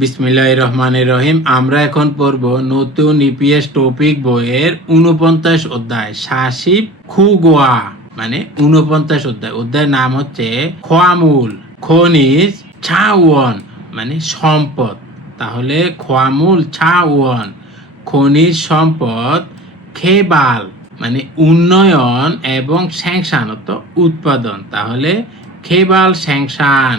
বিসমিল্লাহির রহমানির রহিম। আমরা এখন পড়ব নতুন ইপিএস টপিক বইয়ের 49 অধ্যায় সাশিব খুগোয়া, মানে 49 অধ্যায়। অধ্যায়ের নাম হচ্ছে খোয়ামুল খনিজ ছাওয়ন, মানে সম্পদ। তাহলে খোয়ামুল ছাওয়ন খনিজ সম্পদ, খেবাল মানে উন্নয়ন এবং স্যাংশন উৎপাদন। তাহলে খেবাল স্যাংশন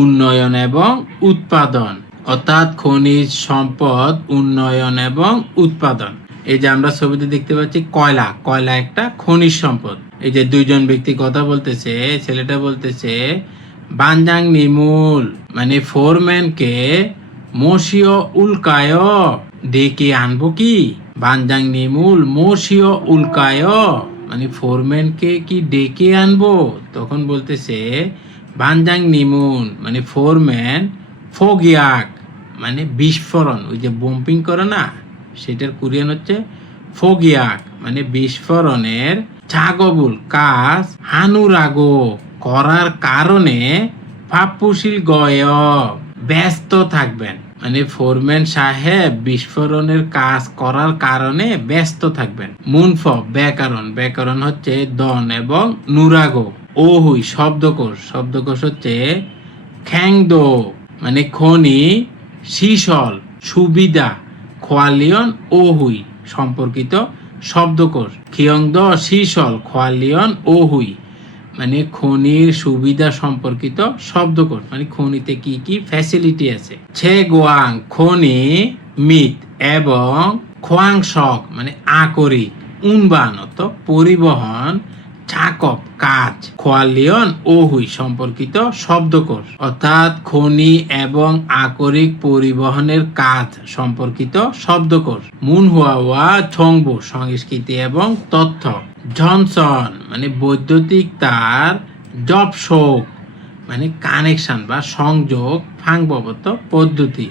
উন্নয়ন এবং উৎপাদন, অর্থাৎ খনিজ সম্পদ উন্নয়ন এবং উৎপাদন। এই যে আমরা ছবিতে দেখতে পাচ্ছি কয়লা একটা খনিজ সম্পদ। এই যে দুইজন ব্যক্তি কথা বলতেছে, ছেলেটা বলতেছে বানজাং নিমুল মানে ফোরম্যানকে মসিও উল্কায় ডেকে আনবো কি। বানজাং নিমুল মসিও উল্কায় মানে ফোরম্যানকে কি ডেকে আনবো। তখন বলতেছে বানজাং নিমুন মানে ফোরম্যান ফোগিয়াক মানে বিস্ফোরণ, ওই যে বম্পিং করে না, সেটার কোরিয়ান হচ্ছে ফোগিয়াক মানে বিস্ফোরণের ছাগবুল কাজ হানুরাগো করার কারণে ফাপুশিল গয় ব্যস্ত থাকবেন। মানে ফোরম্যান সাহেব বিস্ফোরণের কাজ করার কারণে ব্যস্ত থাকবেন। মুনফ ব্যাকরণ হচ্ছে দন এবং নুরাগো ওহুই শব্দকোষ হচ্ছে খ্যাংদো মানে খনি শিশল সুবিধা খোয়ালিয়ন ওহুই সম্পর্কিত শব্দকোষ। খিয়ংদ শিশল খোয়ালিয়ন ওহুই মানে খনির সুবিধা সম্পর্কিত শব্দকোষ, মানে খনিতে কি কি ফ্যাসিলিটি আছে। ছে গোয়াং খনি মিট এবং খোয়াংশক মানে আকরিক উনবান পরিবহন চাকপ কাজ খোয়ালিয়ন ওহুই সম্পর্কিত শব্দকোষ, অর্থাৎ খনি এবং আকরিক পরিবহনের কাজ সম্পর্কিত শব্দকোষ। মুনহুয়া ছংবু সংস্কৃতি এবং তথ্য। জনসন মানে বৈদ্যুতিক তার, জবশোক মানে কানেকশন বা সংযোগ, ফাংববত পদ্ধতি।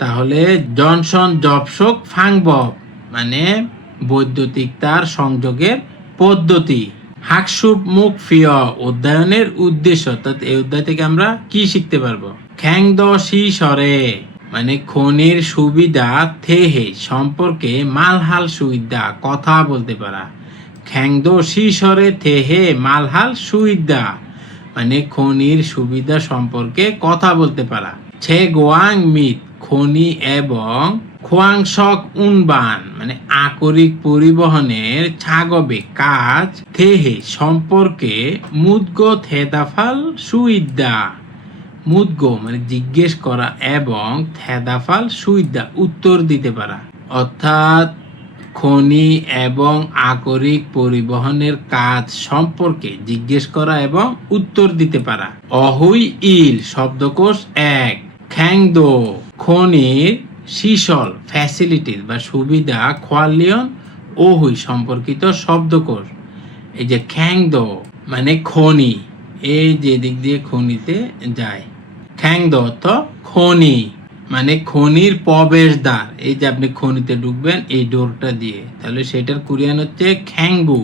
তাহলে জনসন জবশোক ফাংবব মানে বৈদ্যুতিক তার সংযোগের পদ্ধতি। হাকসুপ মুখ ফিয় অধ্যয়নের উদ্দেশ্য, অর্থাৎ এই অধ্যায় থেকে আমরা কি শিখতে পারবো। খ্যাংদ সরে মানে খনির সুবিধা থেহে সম্পর্কে মালহাল সুবিধা কথা বলতে পারা। খ্যাংদ সরে থেহে মালহাল সুবিধা মানে খনির সুবিধা সম্পর্কে কথা বলতে পারা। ছে গোয়াং মিট খনি এবং খোয়াংশক উনবান মানে আকরিক পরিবহনের ছাগবে কাজ থেহে সম্পর্কে মুদগো থেদাফাল সুইদা। মুদগো মানে জিজ্ঞেস করা এবং থেদাফাল সুইদা উত্তর দিতে পারা, অর্থাৎ খনি এবং আকরিক পরিবহনের কাজ সম্পর্কে জিজ্ঞেস করা এবং উত্তর দিতে পারা। অহুই ইল শব্দকোষ এক। খ্যাংদো খনির শিশল ফ্যাসিলিটিস বা সুবিধা খোয়ালিয়ন ওহুই সম্পর্কিত শব্দকোষ। এই যে খ্যাংদো মানে খনি, এই যে দিক দিয়ে খনিতে যায়। খ্যাংদো তো খনি মানে খনির প্রবেশদ্বার। এই যে আপনি খনিতে ঢুকবেন এই ডোরটা দিয়ে, তাহলে সেটার কোরিয়ান হচ্ছে খ্যাংবু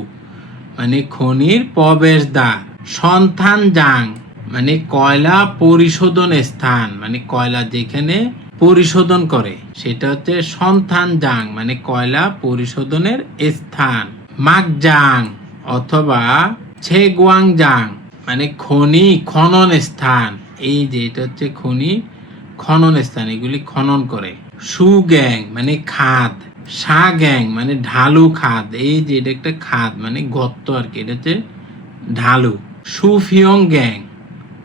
মানে খনির প্রবেশদ্বার। সন্থান জাং মানে কয়লা পরিশোধন স্থান, মানে কয়লা যেখানে পরিশোধন করে সেটা হচ্ছে সন্থান জাং মানে কয়লা পরিশোধনের স্থান। মাকজাং অথবা ছেগুয়াং জাং মানে খনি খনন স্থান। এই যে এটা হচ্ছে খনি খনন স্থান, এগুলি খনন করে। সু গ্যাং মানে খাদ, সা গ্যাং মানে ঢালু খাদ। এই যে এটা একটা খাদ মানে গর্ত আর কি, এটা হচ্ছে ঢালু। সুফিয়ং গ্যাং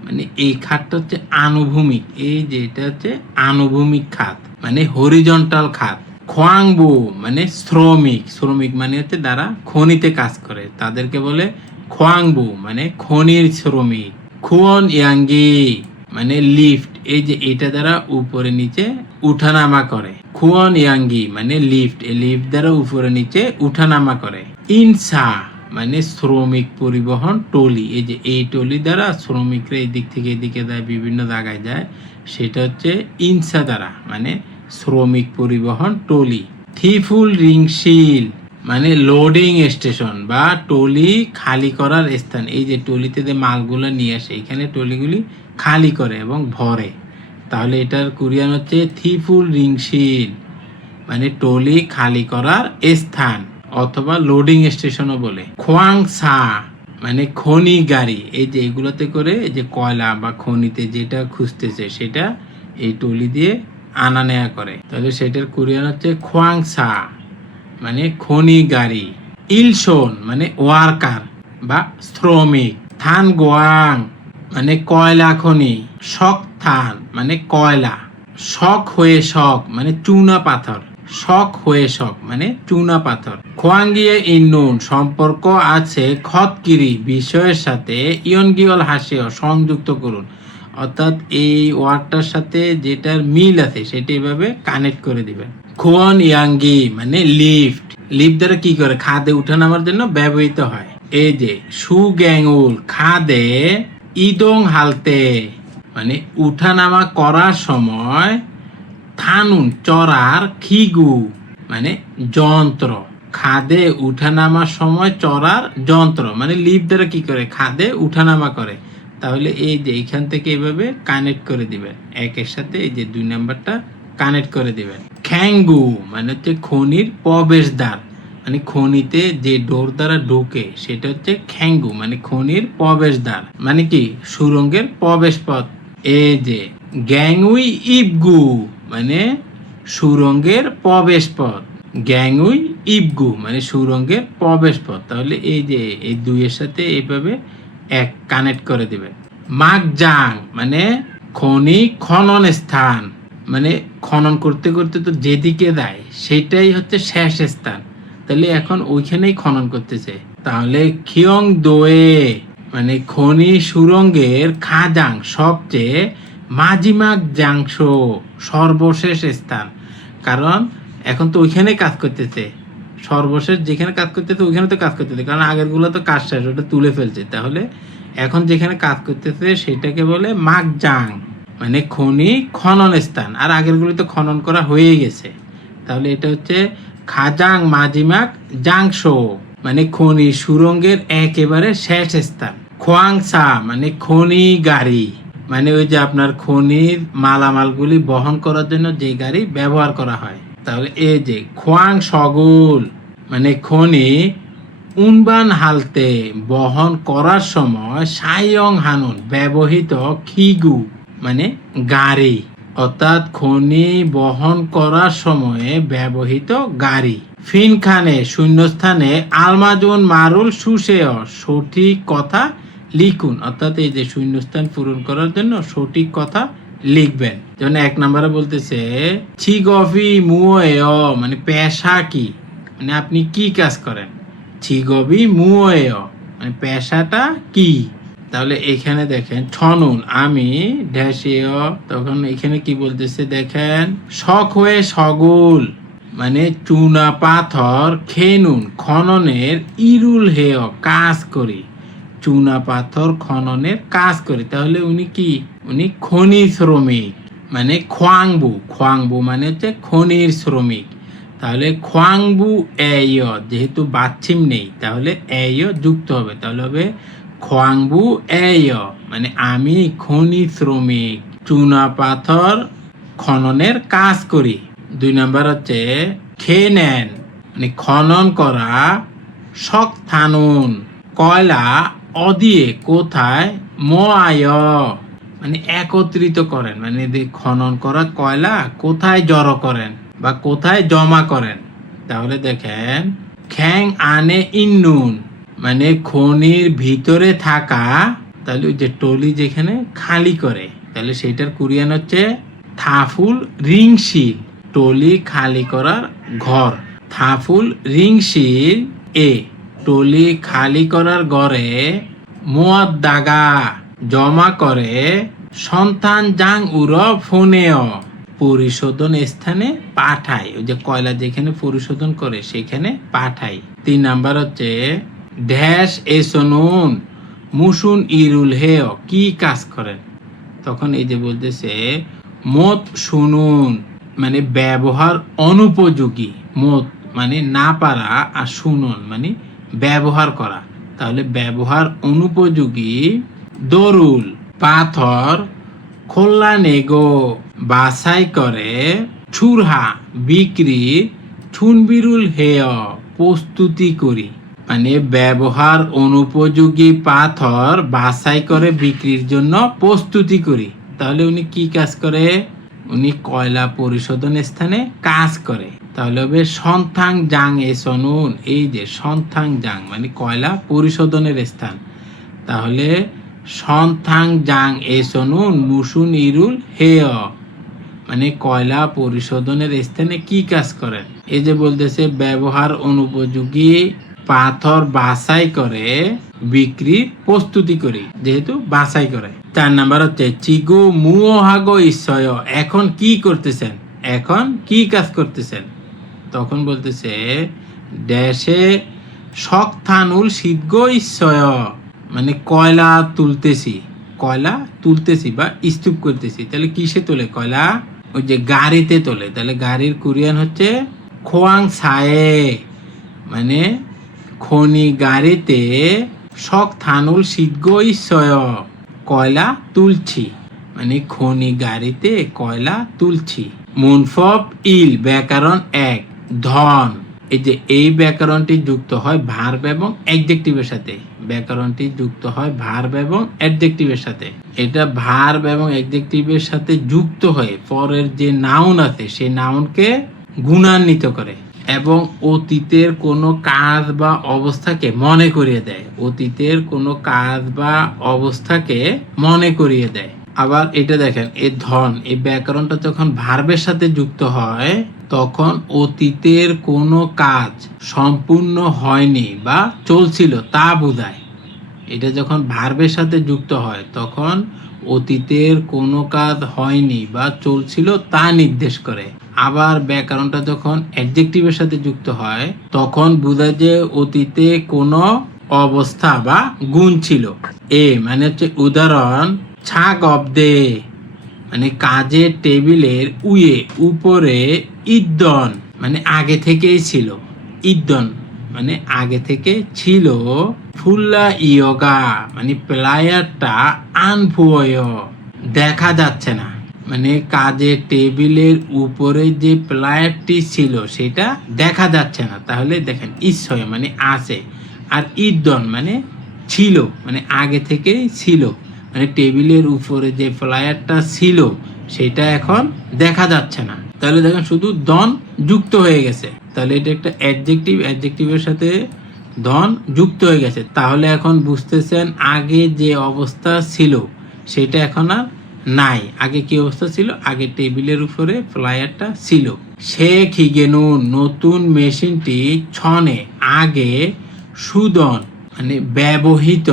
মানে এই খাতটা হচ্ছে আনুভূমিক, এই যে এটা হচ্ছে আনুভূমিক খাত মানে হরিজন্টাল খাত। খোয়াংবু মানে শ্রমিক মানে হচ্ছে যারা খনিতে কাজ করে তাদেরকে বলে খোয়াংবু মানে খনির শ্রমিক। খুয়ন ইয়াঙ্গি মানে লিফট, এই যে এটা দ্বারা উপরে নিচে উঠানামা করে। খুয়ন ইয়াঙ্গি মানে লিফট, এই লিফট দ্বারা উপরে নিচে উঠানামা করে। ইনসা মানে শ্রমিক পরিবহন টলি, এই যে এই টলি দ্বারা শ্রমিকরা এই দিক থেকে এদিকে যায়, বিভিন্ন জায়গায় যায়, সেটা হচ্ছে ইনসা দ্বারা মানে শ্রমিক পরিবহন টলি। থিফুল রিংশিল মানে লোডিং স্টেশন বা টলি খালি করার স্থান। এই যে টলিতে যে মালগুলো নিয়ে আসে এখানে টলিগুলি খালি করে এবং ভরে। তাহলে এটার কোরিয়ান হচ্ছে থিফুল রিংশিল, মানে টলি খালি করার স্থান অথবা লোডিং স্টেশনও বলে। খোয়াংসা মানে খনি গাড়ি, এই যে এগুলোতে করে এই যে কয়লা বা খনিতে যেটা খুঁজতেছে সেটা এই টলি দিয়ে আনা নেয়া করে, তাহলে সেটার কোরিয়ান হচ্ছে খোয়াংসা মানে খনি গাড়ি। ইলশন মানে ওয়ার্কার বা শ্রমিক। থান গোয়াং মানে কয়লা খনি। শক থান মানে কয়লা। শক হয়ে শক মানে চুনা পাথর। শক হয়ে শক মানে চুনা পাথর। খোয়াঙ্গিয়ে ইন্নুন সম্পর্ক আছে খতকিরি বিষয়ের সাথে ইয়নগিওল হাসিও সংযুক্ত করুন, অর্থাৎ এই ওয়ার্ডটার সাথে যেটার মিল আছে সেটা এভাবে কানেক্ট করে দিবেন। খোয়ান ইয়াঙ্গি মানে লিফট, লিফট দ্বারা কি করে খাদে উঠানামার জন্য ব্যবহৃত হয়। এই যে সুগ্যাঙ্গুল খাদে ইদং হালতে মানে উঠানামা করার সময়, থানুন চড়ার খিগু মানে যন্ত্র, খাদে উঠানামার সময় চড়ার যন্ত্র মানে লিফট দ্বারা কি করে খাদে উঠানামা করে, তাহলে এই যে এইখান থেকে এভাবে কানেক্ট করে দিবেন একের সাথে, এই যে 2 নাম্বারটা কানেক্ট করে দিবেন। খ্যাঙ্গু মানে হচ্ছে খনির প্রবেশদ্বার, মানে খনিতে যে ডোর দ্বারা ঢোকে সেটা হচ্ছে খ্যাঙ্গু মানে খনির প্রবেশদ্বার, মানে কি সুরঙ্গের প্রবেশ পথ। এই যে গ্যাংউই ইবগু মানে সুরঙ্গের প্রবেশ পথ। গ্যাংউই ইবগু মানে সুরঙ্গের প্রবেশ পথ, তাহলে এই যে এই 2 এর সাথে এইভাবে এক কানেক্ট করে দিবেন। মাকজাং মানে খনি খনন স্থান, মানে খনন করতে করতে তো যেদিকে দেয় সেটাই হচ্ছে শেষ স্থান, তাহলে এখন ওইখানেই খনন করতেছে। তাহলে খিয়ং দোয়ে মানে খনি সুরঙ্গের খাজাং সবচেয়ে মাজিমাক জাংশ সর্বশেষ স্থান, কারণ এখন তো ওইখানে কাজ করতেছে, সর্বশেষ যেখানে কাজ করতেছে ওইখানে তো কাজ করতেছে, কারণ আগের গুলো তো কাজ শেষ, ওটা তুলে ফেলছে, তাহলে এখন যেখানে কাজ করতেছে সেটাকে বলে মাকজাং মানে খনি খনন স্থান, আর আগের গুলো তো খনন করা হয়ে গেছে, তাহলে এটা হচ্ছে খাজাং মাজিমাক জাংশো মানে খনি সুরঙ্গের একেবারে শেষ স্থান। খোয়াংসা মানে খনি গাড়ি, মানে ওই যে আপনার খনির মালামালগুলি বহন করার জন্য যে গাড়ি ব্যবহার করা হয়, তাহলে এই যে খোয়াং সগুল মানে খনি উনবান হালতে বহন করার সময় সাইয়ং হানুন ব্যবহৃত খিগু মানে গাড়ি, অর্থাৎ খনি বহন করার সময়ে ব্যবহৃত গাড়ি। ফিনখানে শূন্যস্থানে আলমাজুন মারুল সুশেয় সঠিক কথা লিখুন, অর্থাৎ এই যে শূন্যস্থান পূরণ করার জন্য সঠিক কথা লিখবেন। যেমন 1 নম্বরে বলতেছে ছিগভি মুয়েয় মানে পেশা কি, মানে আপনি কি কাজ করেন। ছিগভি মুয়েয় মানে পেশাটা কি, তাহলে এখানে দেখেন ছনুন আমি ড্যাশেয়, তখন এখানে কি বলতেছে দেখেন শখ হয়ে সগুল মানে চুনা পাথর খেনুন খননের ইরুল হেয় কাজ করি, চুনা পাথর খননের কাজ করি, তাহলে উনি কি উনি খনি শ্রমিক মানে খোয়াংবু, খোয়াংবু মানে হচ্ছে খনির শ্রমিক, তাহলে খোয়াংবু এয় যেহেতু বাচ্ছিম নেই তাহলে এয় যুক্ত হবে, তাহলে হবে খোয়াংবু এয় মানে আমি খনি শ্রমিক চুনা পাথর খননের কাজ করি। 2 নাম্বার হচ্ছে খেনেন মানে খনন করা। শক থানুন কয়লা অদিয়ে কোথায় ময় মানে একত্রিত করেন, মানে খনন করা কয়লা কোথায় জড়ো করেন বা কোথায় জমা করেন, তাহলে দেখেন খ্যাং আনে ইন্নুন মানে খনির ভিতরে থাকা, তাহলে ওই যে টলি যেখানে খালি করে তাহলে সেটার কোরিয়ান হচ্ছে থাফুল রিংশিল টলি খালি করার ঘর। থাফুল রিংশিল এ টলি খালি করার ঘরে মোয়াদ দাগা জমা করে সন্তান জাং উর ফোনেও পরিশোধন স্থানে পাঠায়, ওই যে কয়লা যেখানে পরিশোধন করে সেখানে পাঠায়। 3 নাম্বার হচ্ছে ড্যাশ এসনুন মুসুন ইরুল হেয় কি কাজ করেন, তখন এই যে বলতেছে মত শুনুন মানে ব্যবহার অনুপযোগী, মত মানে না পারা আর শুনুন মানে ব্যবহার করা, তাহলে ব্যবহার অনুপযোগী দরুল পাথর খোল্লা নেগো বাছাই করে, ছুরহা বিক্রি, ছুনবিরুল হেয় প্রস্তুতি করি। মানে ব্যবহার অনুপযোগী পাথর বাছাই করে বিক্রির জন্য প্রস্তুতি করি। তাহলে উনি কি কাজ করে? উনি কয়লা পরিশোধন স্থানে কাজ করে। তাহলে হবে সন্থাং জাং এসনুন, এই যে সন্থাং জাং মানে কয়লা পরিশোধনের স্থান। তাহলে সন্থাং জাং এসনুন মুসুন ইরুল হেয় মানে কয়লা পরিশোধনের স্থানে কি কাজ করেন? এই যে বলতেছে ব্যবহার অনুপযোগী পাথর বাছাই করে বিক্রি প্রস্তুতি করি, যেহেতু বাছাই করে। 4 নাম্বার হচ্ছে চিগু মুহাগো ইচ্ছয়, এখন কি করতেছেন? এখন কি কাজ করতেছেন? তখন বলতেছে দেশে শক্থানুল সিদ্ধ ইচ্ছয় মানে কয়লা তুলতেছি, কয়লা তুলতেছি বা স্তূপ করতেছি। তাহলে কিসে তোলে কয়লা? ওই যে গাড়িতে তোলে। তাহলে গাড়ির কোরিয়ান হচ্ছে খোয়াং ছায়ে, মানে খনি গাড়িতে শক থানুল সিদ্ধ ইচ্ছয় কয়লা তুলছি, মানে খনি গাড়িতে কয়লা তুলছি। মুনফব ইল ব্যাকরণ 1 ধন, এই যে এই ব্যাকরণটি যুক্ত হয় ভার্ব এবং অ্যাডজেক্টিভের সাথে। ব্যাকরণটি যুক্ত হয় ভার্ব এবং অ্যাডজেক্টিভের সাথে। এটা ভার্ব এবং অ্যাডজেক্টিভের সাথে যুক্ত হয়ে পরের যে নাউন আছে সেই নাউনকে গুণান্বিত করে এবং অতীতের কোনো কাজ বা অবস্থাকে মনে করিয়ে দেয়। অতীতের কোনো কাজ বা অবস্থাকে মনে করিয়ে দেয়। আবার এটা দেখেন, এই ধন এই ব্যাকরণটা যখন ভার্বের সাথে যুক্ত হয় তখন অতীতের কোনো কাজ সম্পূর্ণ হয়নি বা চলছিল তা বোঝায়। এটা যখন ভার্বের সাথে যুক্ত হয় তখন অতীতের কোনো কাজ হয়নি বা চলছিল তা নির্দেশ করে। আবার ব্যাকরণটা যখন অ্যাডজেক্টিভের সাথে যুক্ত হয় তখন বোঝায় যে অতীতে কোনো অবস্থা বা গুণ ছিল। এ মানে হচ্ছে উদাহরণ, ছাগ অব্দে মানে কাজের টেবিলের উয়ে উপরে ইদ্দন মানে আগে থেকেই ছিল, ইদ্দন মানে আগে থেকে ছিল। ফুল্লা ইয়োগা মানে প্লায়ারটা আনফুয় দেখা যাচ্ছে না, মানে কাজের টেবিলের উপরে যে প্লায়ারটি ছিল সেটা দেখা যাচ্ছে না। তাহলে দেখেন ইচ্ছয় মানে আছে, আর ইদ্দন মানে ছিল মানে আগে থেকেই ছিল, মানে টেবিলের উপরে যে প্লায়ারটা ছিল সেটা এখন দেখা যাচ্ছে না। তাহলে দেখেন শুধু দন যুক্ত হয়ে গেছে। তাহলে এটা একটা অ্যাডজেক্টিভ, অ্যাডজেক্টিভের সাথে ধন যুক্ত হয়ে গেছে। তাহলে এখন বুঝতেছেন আগে যে অবস্থা ছিল সেটা এখন আর নাই। আগে কি অবস্থা ছিল? আগে টেবিলের উপরে ফ্লায়ারটা ছিল। সে খিগেনু নতুন মেশিনটি ছনে আগে সুদন মানে ব্যবহৃত,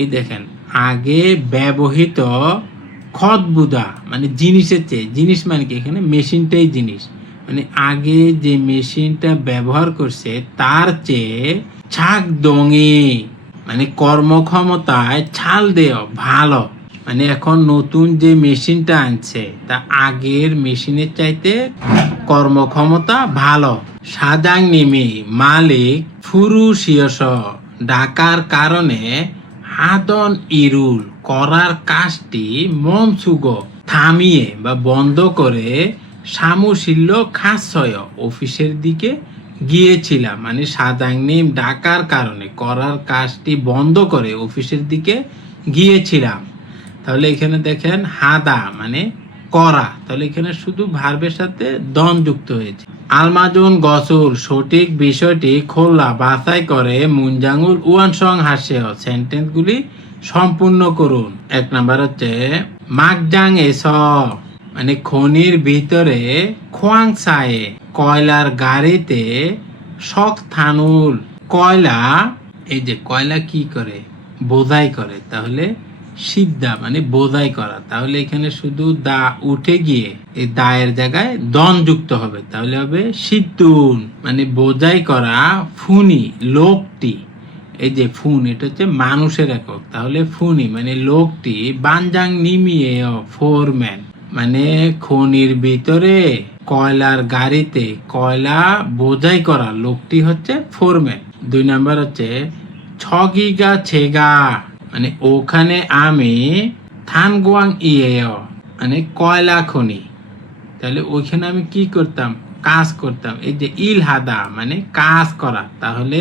এই দেখেন আগে ব্যবহৃত খদবুদা মানে জিনিসের চেয়ে, জিনিস মানে কি এখানে মেশিনটাই জিনিস, মানে আগে যে মেশিনটা ব্যবহার করছে তার চেয়ে ছাক দঙি মানে কর্মক্ষমতায় ছাল দেও ভালো, মানে এখন নতুন যে মেশিনটা আনছে তা আগের মেশিনের চাইতে কর্মক্ষমতা ভালো। সাজাং নেমে মালিক ফুরুশিয়স ডাকার কারণে হাদন ইরুল করার কাজটি মনসুগ থামিয়ে বা বন্ধ করে সামুশিল্য খাসয় অফিসের দিকে গিয়েছিলাম। মানে সাজাং নেম ডাকার কারণে করার কাজটি বন্ধ করে অফিসের দিকে গিয়েছিলাম। তাহলে এখানে দেখেন হাদা মানে করা, তাহলে এখানে শুধু ভার্বের সাথে দন যুক্ত হয়েছে। আলমাজুন গসুল সঠিক বিষয়টি খোলা বাছাই করে মুনজাঙ্গুল উয়ানসং হাসেও সেন্টেন্সগুলি সম্পূর্ণ করুন। 1 নাম্বার হচ্ছে মাকজাং এস মানে খনির ভিতরে খোয়াংসায়ে কয়লার গাড়িতে শক থানুল কয়লা, এই যে কয়লা কি করে বোঝাই করে, তাহলে সিদ্ধা মানে বোঝাই করা। তাহলে এখানে শুধু দা উঠে গিয়ে এই দায়ের জায়গায় দন যুক্ত হবে, তাহলে হবে সিদ্ধুন মানে বোঝাই করা ফুনি লোকটি, এই যে ফুন এটা হচ্ছে মানুষের একক, তাহলে ফুনি মানে লোকটি বানজাং নিমিয়ে ফোরম্যান মানে খনির ভিতরে কয়লার গাড়িতে কয়লা বোঝাই করা লোকটি হচ্ছে ফোরম্যান। 2 নাম্বার হচ্ছে ছগিগা ছেগা মানে ওখানে আমি থানগুয়াং ইয়ে মানে কয়লা খনি। তাহলে ওইখানে আমি কি করতাম? কাজ করতাম। এই যে ইল হাদা মানে কাজ করা, তাহলে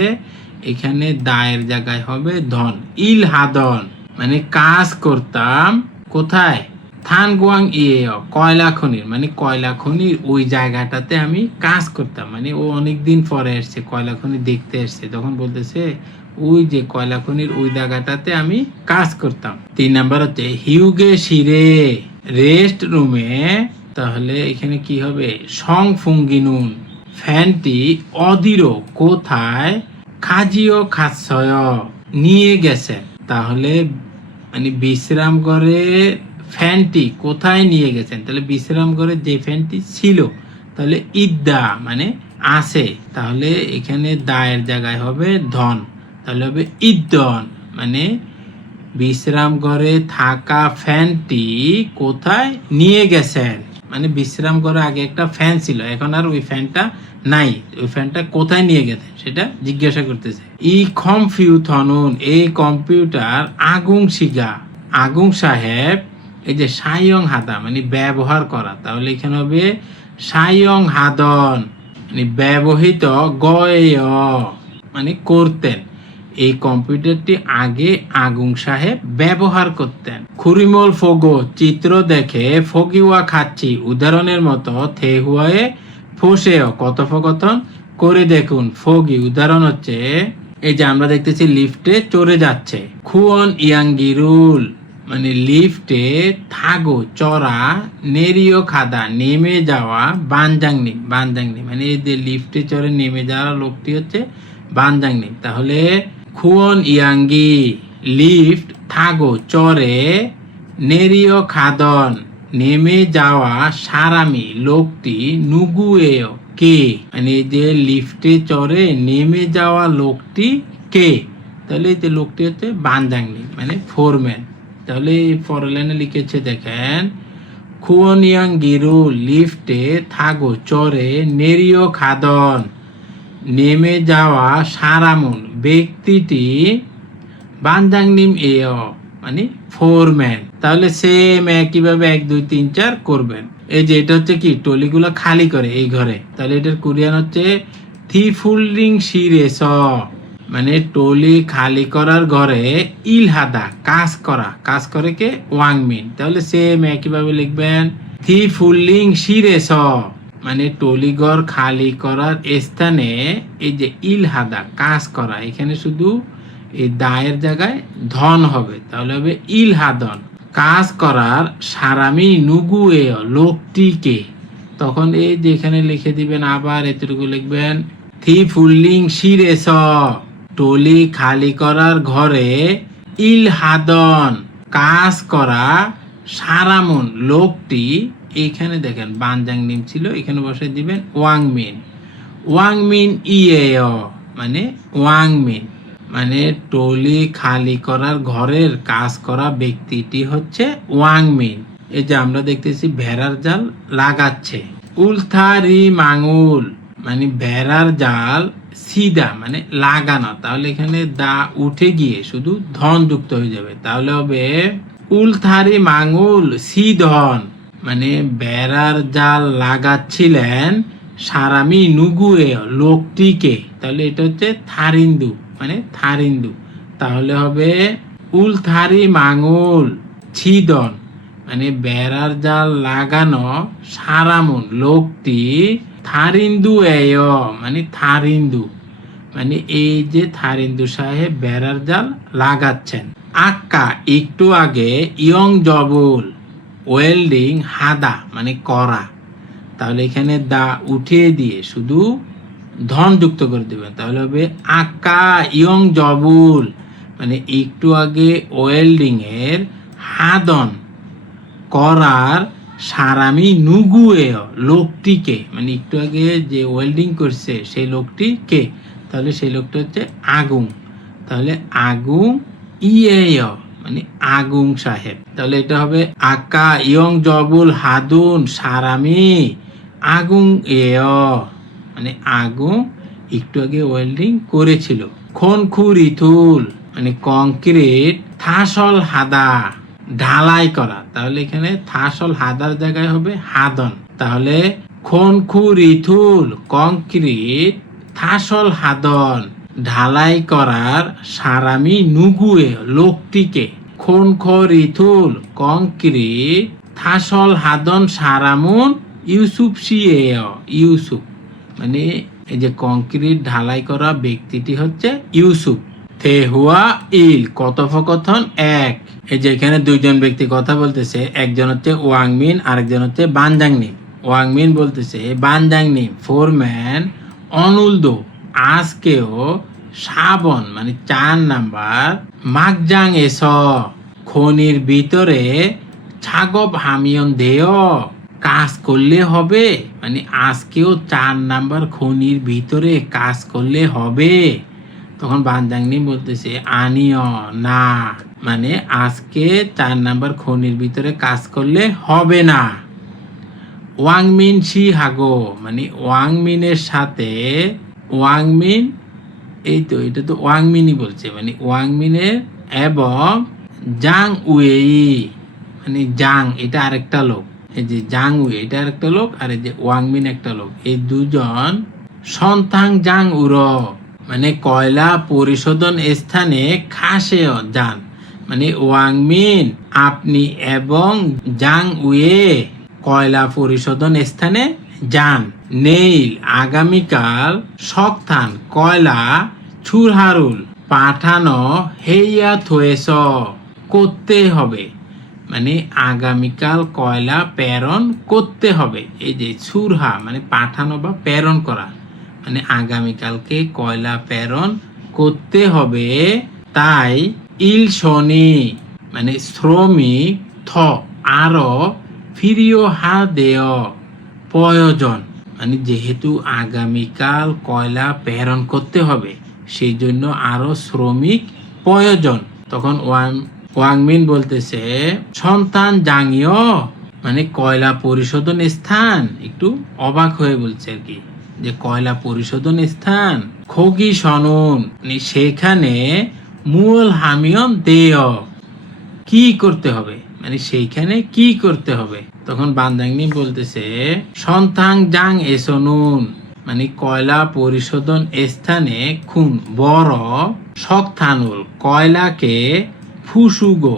এখানে দায়ের জায়গায় হবে ধন। ইল হাদন মানে কাজ করতাম কোথায়? থান গুয়াং ইয়ে কয়লা খনির, মানে কয়লা খনির ওই জায়গাটাতে আমি কাজ করতাম। মানে ও অনেকদিন পরে এসছে, কয়লা খনি দেখতে এসছে, তখন বলতেছে ওই যে কয়লা খনির ওই জায়গাটাতে আমি কাজ করতাম। 3 নাম্বার হচ্ছে হিউগে শিরে রেস্ট রুমে। তাহলে এখানে কি হবে? সং ফুঙ্গিনুন ফ্যানটি অধীর কোথায় খাজিও খাচ্ছয় নিয়ে গেছে। তাহলে মানে বিশ্রাম করে ফ্যানটি কোথায় নিয়ে গেছেন? তাহলে বিশ্রাম করে যে ফ্যানটি ছিল, তাহলে ইদ্দা মানে আছে, তাহলে এখানে দায়ের জায়গায় হবে ধন, তাহলে হবে ইদ্দন মানে বিশ্রাম করে থাকা ফ্যানটি কোথায় নিয়ে গেছেন। মানে বিশ্রাম করে আগে একটা ফ্যান ছিল, এখন আর ওই ফ্যানটা নাই, ওই ফ্যানটা কোথায় নিয়ে গেছেন সেটা জিজ্ঞাসা করতেছে। ই কম্পিউথনুন এই কম্পিউটার আগুং শিগা আগুং সাহেব। এই যে সায়ং হাদা মানে ব্যবহার করা, তাহলে এখানে হবে সায়ং হাদন মানে ব্যবহৃত গয় মানে করতেন। এই কম্পিউটারটি আগে আগুং সাহেব ব্যবহার করতেন। খুরিমল ফোগো চিত্র দেখে ফগিওয়া খাচ্ছি উদাহরণের মতো থেহুয়ায়ে ফোসেও কথোপকথন করে দেখুন। ফগি উদাহরণ হচ্ছে এই যে আমরা দেখতেছি লিফটে চড়ে যাচ্ছে। খুয়ন ইয়াঙ্গিরুল মানে লিফটে থাগো চড়া, নেরিও খাদা নেমে যাওয়া, বানজাংনি বানজাংনি মানে এই যে লিফটে চড়ে নেমে যাওয়া লোকটি হচ্ছে বানজাংনি। তাহলে খুয়ন ইয়াঙ্গি লিফট থাগো চড়ে, নেরিও খাদন নেমে যাওয়া, সারামি লোকটি, নুগুয়েও কে মানে যে লিফটে চড়ে নেমে যাওয়া লোকটি কে। তাহলে এই যে লোকটি হচ্ছে বানজাংনি মানে ফোরম্যান। তাহলে পরের লাইনে লিখেছে দেখেন, খুয়নিয়াং গিরু লিফটে থাগো চড়ে, নেরিও খাদন নেমে যাওয়া, সারামুন ব্যক্তিটি, বানজাংনিম এও মানে ফোরম্যান। তাহলে সেম একইভাবে 1 2 3 4 করবেন। এই যে এটা হচ্ছে কি টলিগুলো খালি করে এই ঘরে, তাহলে এটার কোরিয়ান হচ্ছে থিফুলরিং শিরেস মানে টলি খালি করার ঘরে ইলহাদা কাজ করা, কাজ করে কে? ওয়াংমিন। তাহলে সেম একইভাবে লিখবেন থিফুলরিং শিরেস মানে টলিঘর খালি করার স্থানে এই যে ইলহাদা কাজ করা, এখানে শুধু এই দায়ের জায়গায় ধন হবে, তাহলে হবে ইলহাদন। কাজ করার সারামি নুগুয়ে লোকটিকে, তখন এই যেখানে লিখে দিবেন আবার এতটুকু লিখবেন থিফুলরিং শিরেস টলি খালি করার ঘরে ইলহাদন কাজ করা, সারামন লোকটি। এইখানে দেখেন বানজাং নিম ছিল, এখানে বসে দিবেন ওয়াংমিন। ওয়াংমিন ইয়ে মানে ওয়াংমিন মানে টলি খালি করার ঘরের কাজ করা ব্যক্তিটি হচ্ছে ওয়াংমিন। এই যে আমরা দেখতেছি ভেড়ার জাল লাগাচ্ছে। উলথারি মাঙুল মানে ভেড়ার জাল, সিদা মানে লাগানো, তাহলে এখানে দা উঠে গিয়ে শুধু ধন যুক্ত হয়ে যাবে, তাহলে হবে উলথারি মাঙুল সিধন মানে ভেড়ার জাল লাগাচ্ছিলেন সারামি নুগুয়ে লোকটিকে। তাহলে এটা হচ্ছে থারিন্দু মানে থারিন্দু, তাহলে হবে উলথারি মাঙুল ছিদন মানে বেড়ার জাল লাগানো সারামুন লোকটি, থারিন্দু মানে থারিন্দু মানে এই যে থারিন্দু সাহেব বেড়ার জাল লাগাচ্ছেন। আক্কা একটু আগে ইয়ং জবুল ওয়েল্ডিং হাদা মানে করা, তাহলে এখানে দা উঠিয়ে দিয়ে শুধু ধন যুক্ত করে দেবেন, তাহলে হবে আক্কা ইয়ং জবুল মানে একটু আগে ওয়েল্ডিং এর হাদন করার, সারামি নুগুয়ে লোকটিকে মানে একটু আগে যে ওয়েল্ডিং করছে সেই লোকটি কে, তাহলে সেই লোকটা হচ্ছে আগুং, তাহলে আগুং ইয়ে মানে আগুং সাহেব। তাহলে এটা হবে আক্কা ইয়ং জবুল হাদুন সারামি আগুং মানে আগুন একটু আগে ওয়েল্ডিং করেছিল। খনখু রিথুল মানে কংক্রিট, থাসল হাদা ঢালাই করা, তাহলে এখানে থাসল হাদার জায়গায় হবে হাদন। তাহলে খনখু রিথুল কংক্রিট থাসল হাদন ঢালাই করার সারামি নুগুয়ে লোকটিকে খনখ রিথুল কংক্রিট থাসল হাদন সারামুন ইউসুফ সিয়ে ইউসুফ মানে এই যে কংক্রিট ঢালাই করা ব্যক্তিটি হচ্ছে ইউসুফ। থেহুয়া ইল কথোপকথন এক। এই যে এখানে দুইজন ব্যক্তি কথা বলতেছে, একজন হচ্ছে ওয়াংমিন আরেকজন হচ্ছে বানজাংনি। ওয়াংমিন বলতেছে বানজাংনি ফোরম্যান অনুলদো আজকেও সাবন মানে 4 নাম্বার মাকজাং এস খনির ভিতরে ছাগব হামিয়ন দেয় কাজ করলে হবে, মানে আজকেও 4 নাম্বার খনির ভিতরে কাজ করলে হবে। তখন বানজাংনি বলতেছে আনিও না, মানে আজকে 4 নাম্বার খনির ভিতরে কাজ করলে হবে না। ওয়াংমিন শি হাগো মানে ওয়াংমিনের সাথে ওয়াংমিন, এই তো এটা তো ওয়াংমিনই বলছে, মানে ওয়াংমিনের এবং জাং উয়েই মানে জাং এটা আরেকটা লোক, এই যে জাং উয়ে এটা আরেকটা লোক, আর এই যে ওয়াংমিন একটা লোক, এই দুজন সন্তাং জাং উর মানে কয়লা পরিশোধন স্থানে খাসে যান, মানে ওয়াংমিন আপনি এবং জাং উয়ে কয়লা পরিশোধন স্থানে যান। নেইল আগামীকাল সক্থান কয়লা ছুরহারুল পাঠানো হেইয়া থয়েস করতে হবে, মানে আগামীকাল কয়লা প্রেরণ করতে হবে। এই যে ছুরহা মানে পাঠানো বা প্রেরণ করা, মানে আগামীকালকে কয়লা প্রেরণ করতে হবে। তাই ইল শনি মানে শ্রমিক থ আরো ফিরিও হা দেয় প্রয়োজন, মানে যেহেতু আগামীকাল কয়লা প্রেরণ করতে হবে সেই জন্য আরো শ্রমিক প্রয়োজন। তখন ওয়াংমিন বলতেছে সন্তান জাঙ্গিও মানে কয়লা পরিশোধন স্থান, একটু অবাক হয়ে বলছে আর কি যে কয়লা পরিশোধন স্থান খগি সনুন মানে সেখানে মূল হামিয়ন দেয় কি করতে হবে, মানে সেইখানে কি করতে হবে। তখন বানজাংনি বলতেছে সন্তাং জাং এসনুন মানে কয়লা পরিশোধন স্থানে খুন বড় শক্থানুল কয়লাকে ফুসুগো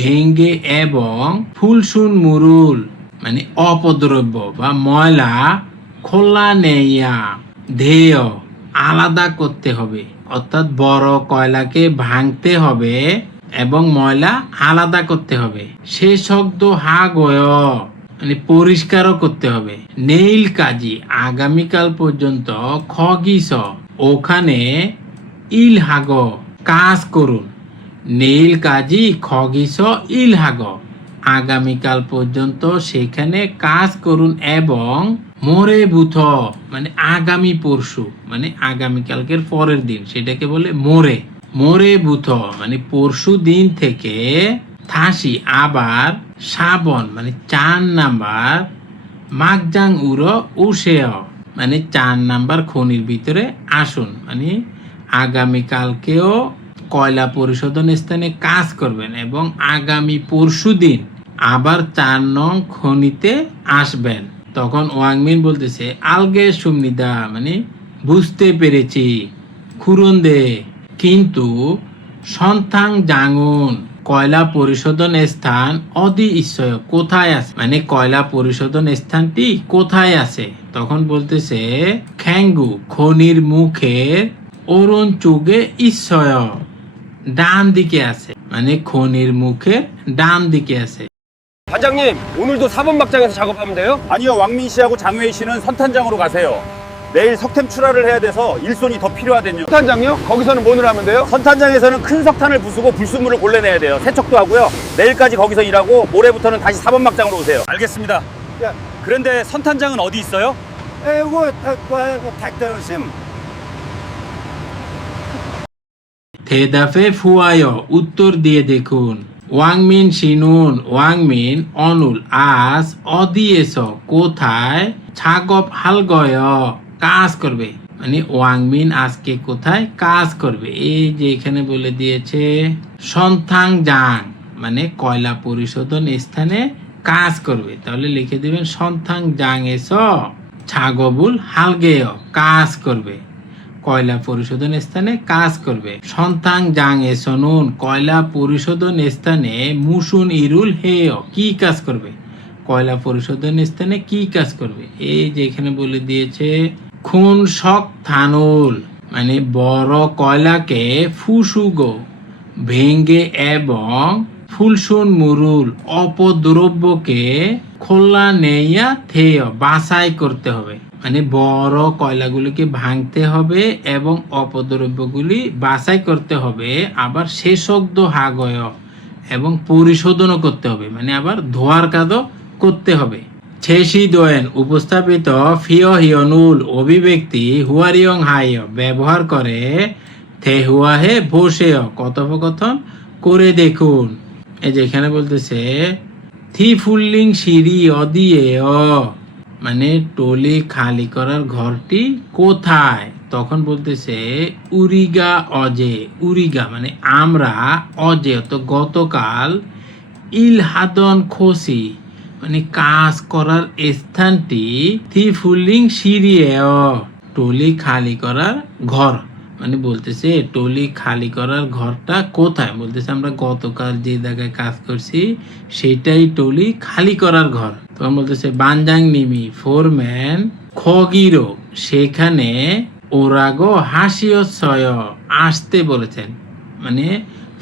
ভেঙ্গে এবং ফুলসুন মুরুল মানে অপদ্রব্য বা ময়লা খোলা নেইয়া ধেয় আলাদা করতে হবে, অর্থাৎ বড় কয়লাকে ভাঙতে হবে এবং ময়লা আলাদা করতে হবে। সে শব্দ হা গয় মানে পরিষ্কারও করতে হবে। নেইল কাজী আগামীকাল পর্যন্ত খগিস ওখানে ইল হাগ কাজ করুন। নেইল কাজী খগিস ইল হাগ আগামীকাল পর্যন্ত সেখানে কাজ করুন এবং মোরে বুথ মানে আগামী পরশু মানে আগামীকালকের পরের দিন সেটাকে বলে মোরে। মোরে বুথ মানে পরশু দিন থেকে থাসি আবার সাবন মানে 4 নাম্বার মাকজাং উড়ো উশেয় মানে 4 নাম্বার খনির ভিতরে আসুন, মানে আগামীকালকেও কয়লা পরিশোধন স্থানে কাজ করবেন এবং আগামী পরশু দিন আবার 4 নং খনিতে আসবেন। তখন ওয়াংমিন বলতেছে আলগে সুমনিদা মানে বুঝতে পেরেছি খুরন্দে, কিন্তু সন্তাং জাঙ্গুন কয়লা পরিশোধন স্থান অদি ঈশ্বয় কোথায় আছে, মানে কয়লা পরিশোধন স্থানটি কোথায় আছে। তখন বলতেছে খ্যাঙ্গু খনির মুখের অরুণ চুগে ঈশ্বয় ডান দিকে আছে, মানে খনির মুখের ডান দিকে আছে। 반장님, 오늘도 4번 막장에서 작업하면 돼요? 아니요, 왕민 씨하고 장회희 씨는 선탄장으로 가세요. 내일 석템 출하를 해야 돼서 일손이 더 필요하거든요. 선탄장요? 거기서는 뭐를 하면 돼요? 선탄장에서는 큰 석탄을 부수고 불순물을 골라내야 돼요. 세척도 하고요. 내일까지 거기서 일하고 모레부터는 다시 4번 막장으로 오세요. 알겠습니다. 야. 그런데 선탄장은 어디 있어요? 이거 닥터심. থেদাফে ফুয়ায় উত্তর দিয়ে দেখুন। ওয়াংমিন শিনুন ওয়াংমিন অনুল আজ অদিয়েছ কোথায় ছাগপ হালগয় কাজ করবে, মানে ওয়াংমিন আজকে কোথায় কাজ করবে। এই যে এখানে বলে দিয়েছে সন্থাং জাং মানে কয়লা পরিশোধন স্থানে কাজ করবে। তাহলে লিখে দিবেন সন্থাং জাংএস ছাগবুল হালগেয় কাজ করবে, কয়লা পরিশোধন স্থানে কাজ করবে। সন্থাং জাংএস নুন কয়লা পরিশোধন স্থানে মুসুন ইরুল হেয় কি কাজ করবে, কয়লা পরিশোধন স্থানে কি কাজ করবে। এই যে এখানে বলে দিয়েছে খুন শক থানুল মানে বড় কয়লাকে ফুসুগো ভেঙ্গে এবং ফুলসুন মুরুল অপদ্রব্যকে খোলা নেইয়া থেয় বাছাই করতে হবে, মানে বড় কয়লাগুলিকে ভাঙতে হবে এবং অপদ্রব্যগুলি বাছাই করতে হবে, আবার শেষজ্ঞ হাগয় এবং পরিশোধনও করতে হবে, মানে আবার ধোয়ার কাজও করতে হবে। ছেসি দোয়েন উপস্থাপিত ফিয় হিয়নুল অভিব্যক্তি হুয়ারিয়ং হাইয় ব্যবহার করে থে হুয়াহে বসেয় কথোপকথন করে দেখুন। এই যে এখানে বলতেছে থি ফুল্লিং সিঁড়ি অদিয়ে মানে টলি খালি করার ঘরটি কোথায়, তখন বলতেছে উরিগা অজে, উরিগা মানে আমরা, অজে তো গতকাল, ইলহাদন খোসি মানে কাজ করার স্থানটি, থি ফুল্লিং সিঁড়ি টলি খালি করার ঘর মানে বলতেছে টলি খালি করার ঘরটা কোথায়, বলতেছে আমরা গতকাল যে জায়গায় কাজ করছি সেটাই টলি খালি করার ঘর। তখন বলতেছে বানজাং নিমি ফোরম্যান খগিরো সেখানে ওরাগো হাসিয়ছয় আসতে বলেছেন, মানে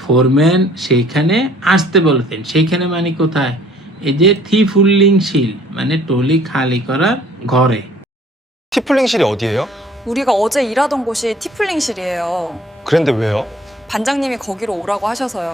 ফোরম্যান সেখানে আসতে বলেছেন, সেখানে মানে কোথায়, এই যে থি ফুল্লিং শিল মানে টলি খালি করার ঘরে। 티플링실이 어디예요? 우리가 어제 일하던 곳이 티플링실이에요. 그런데 왜요? 반장님이 거기로 오라고 하셔서요.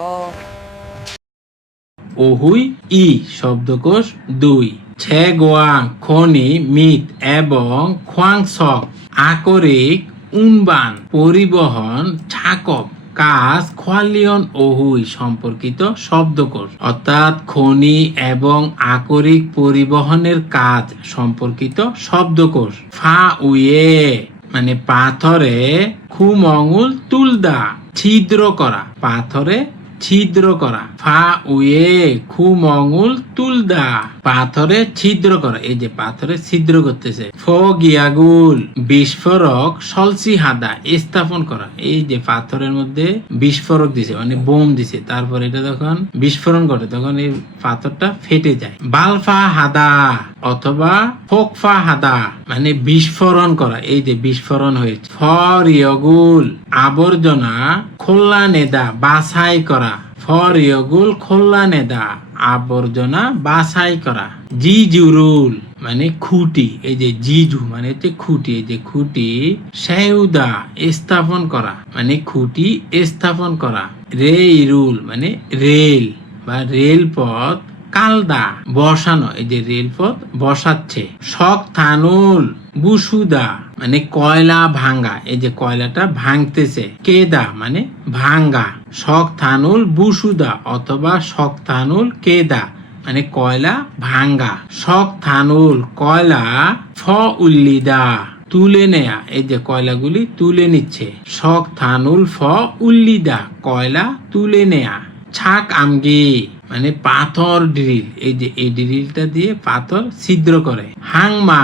ওহুই ই শব্দকোষ 2 ছে গোয়াং খনি মিট এবং খোয়াংসক আকরিক উনবান পরিবহন ছাকব কাজ খোয়ালিয়ন ওহুই সম্পর্কিত শব্দকোষ, অর্থাৎ খনি এবং আকরিক পরিবহনের কাজ সম্পর্কিত শব্দকোষ। ফা উয়ে মানে পাথরে, খুমঙ্গুল তুলদা ছিদ্র করা, পাথরে ছিদ্র করা, ফা উয়ে খুমঙ্গুল তুলদা পাথরে ছিদ্র করা, এই যে পাথরে ছিদ্র করতেছে। ফ গিয়াগুল বিস্ফোরক সলসি হাদা স্থাপন করা, এই যে পাথরের মধ্যে বিস্ফোরক দিছে মানে বোম দিছে, তারপর এটা যখন বিস্ফোরণ করে তখন এই পাথরটা ফেটে যায়। বালফা হাদা অথবা ফোকফা হাদা মানে বিস্ফোরণ করা, এই যে বিস্ফোরণ হয়েছে। ফরিয়গুল আবর্জনা খোল্লা নেদা বাছাই করা, ফরিয়গুল খোল্লা নেদা আবর্জনা বাছাই করা। জিজুরুল মানে খুঁটি, এই যে জিজু মানে হচ্ছে খুঁটি, এই যে খুঁটি সেউদা স্থাপন করা মানে খুঁটি স্থাপন করা। রেইরুল মানে রেল বা রেলপথ, কালদা বসানো, এই যে রেলপথ বসাচ্ছে। শক থানুল বুসুদা মানে কয়লা ভাঙ্গা, এই যে কয়লাটা ভাঙতেছে। কেদা মানে ভাঙ্গা, শক থানুল বুসুদা অথবা শক থানুল কেদা মানে কয়লা ভাঙ্গা। শক থানুল কয়লা ফ উল্লিদা তুলে নেয়া, এই যে কয়লাগুলি তুলে নিচ্ছে। শক থানুল ফ উল্লিদা কয়লা তুলে নেয়া। ছাক আমগি মানে পাথর ড্রিল, এই যে এই ড্রিলটা দিয়ে পাথর ছিদ্র করে। হাংমা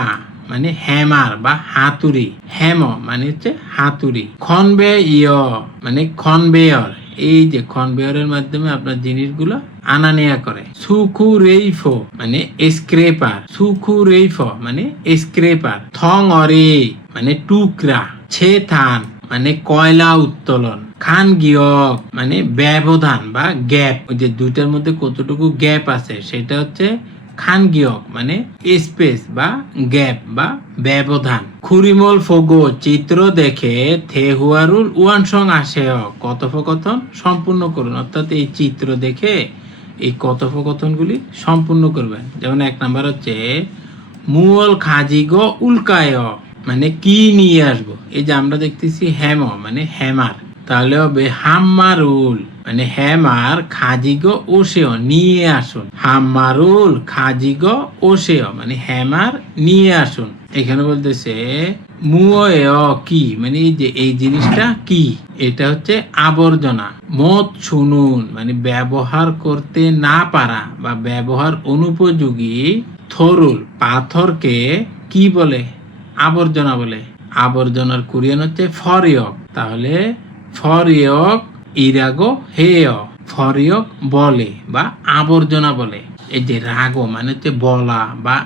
মানে হ্যামার বা হাতুড়ি, হ্যাম মানে হচ্ছে হাতুড়ি। খনবে ইয় মানে কনভেয়র, এই যে কনভেয়রের মাধ্যমে আপনার জিনিসগুলো আনা নেয়া করে। সুখু রেইফো মানে স্ক্রেপার, সুখু রেইফো মানে স্ক্রেপার। থং অরে মানে টুকরা। ছে থান মানে কয়লা উত্তোলন। খান গিয়ক মানে ব্যবধান বা গ্যাপ, ওই যে দুইটার মধ্যে কতটুকু গ্যাপ আছে সেটা হচ্ছে খান গিয়ক মানে স্পেস বা গ্যাপ বা ব্যবধান। খুরিমল ফোগো চিত্র দেখে থেহুয়ারুল ওয়ানসং আসে কথোপকথন সম্পূর্ণ করুন, অর্থাৎ এই চিত্র দেখে এই কথোপকথনগুলি সম্পূর্ণ করবেন। যেমন 1 নাম্বার হচ্ছে মুল খাজিগো উল্কায় মানে কি নিয়ে আসবো, এই যে আমরা দেখতেছি হ্যাম মানে হ্যামার, তাহলে হবে হাম্মারুল মানে হ্যামার খাজিগো ওসেও নিয়ে আসুন। হাম্মারুল খাজিগো ওসেও মানে হ্যামার নিয়ে আসুন। এখানে বলতেছে মুয় কি, মানে এই যে এই জিনিসটা কি, এটা হচ্ছে আবর্জনা। মত শুনুন মানে ব্যবহার করতে না পারা বা ব্যবহার অনুপযোগী থরুল পাথরকে কি বলে? আবর্জনা বলে। আবর্জনার কোরিয়ান হচ্ছে ফরিয়ক। তাহলে ফরিয়ক ইরাগো হেয়, ফরিয়ক বলে বা আবর্জনা বলে। এই যে রাগো মানে হচ্ছে বলা বা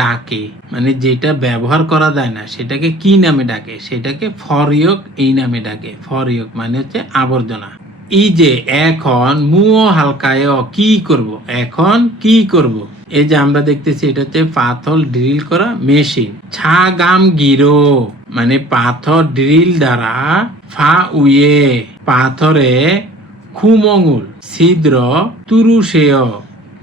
ডাকে, মানে যেটা ব্যবহার করা যায় না সেটাকে কি নামে ডাকে? সেটাকে ফরিয়ক এই নামে ডাকে। ফরিয়ক মানে হচ্ছে আবর্জনা। এই যে এখন মুও হালকায় কি করব, এখন কি করব? এই যে আমরা দেখতেছি এটা হচ্ছে পাথর ড্রিল করা মেশিন। ছা গাম গিরো মানে পাথর ড্রিল দ্বারা ফা উয়ে পাথরে খুমঙ্গুল ছিদ্র তুরুষেয়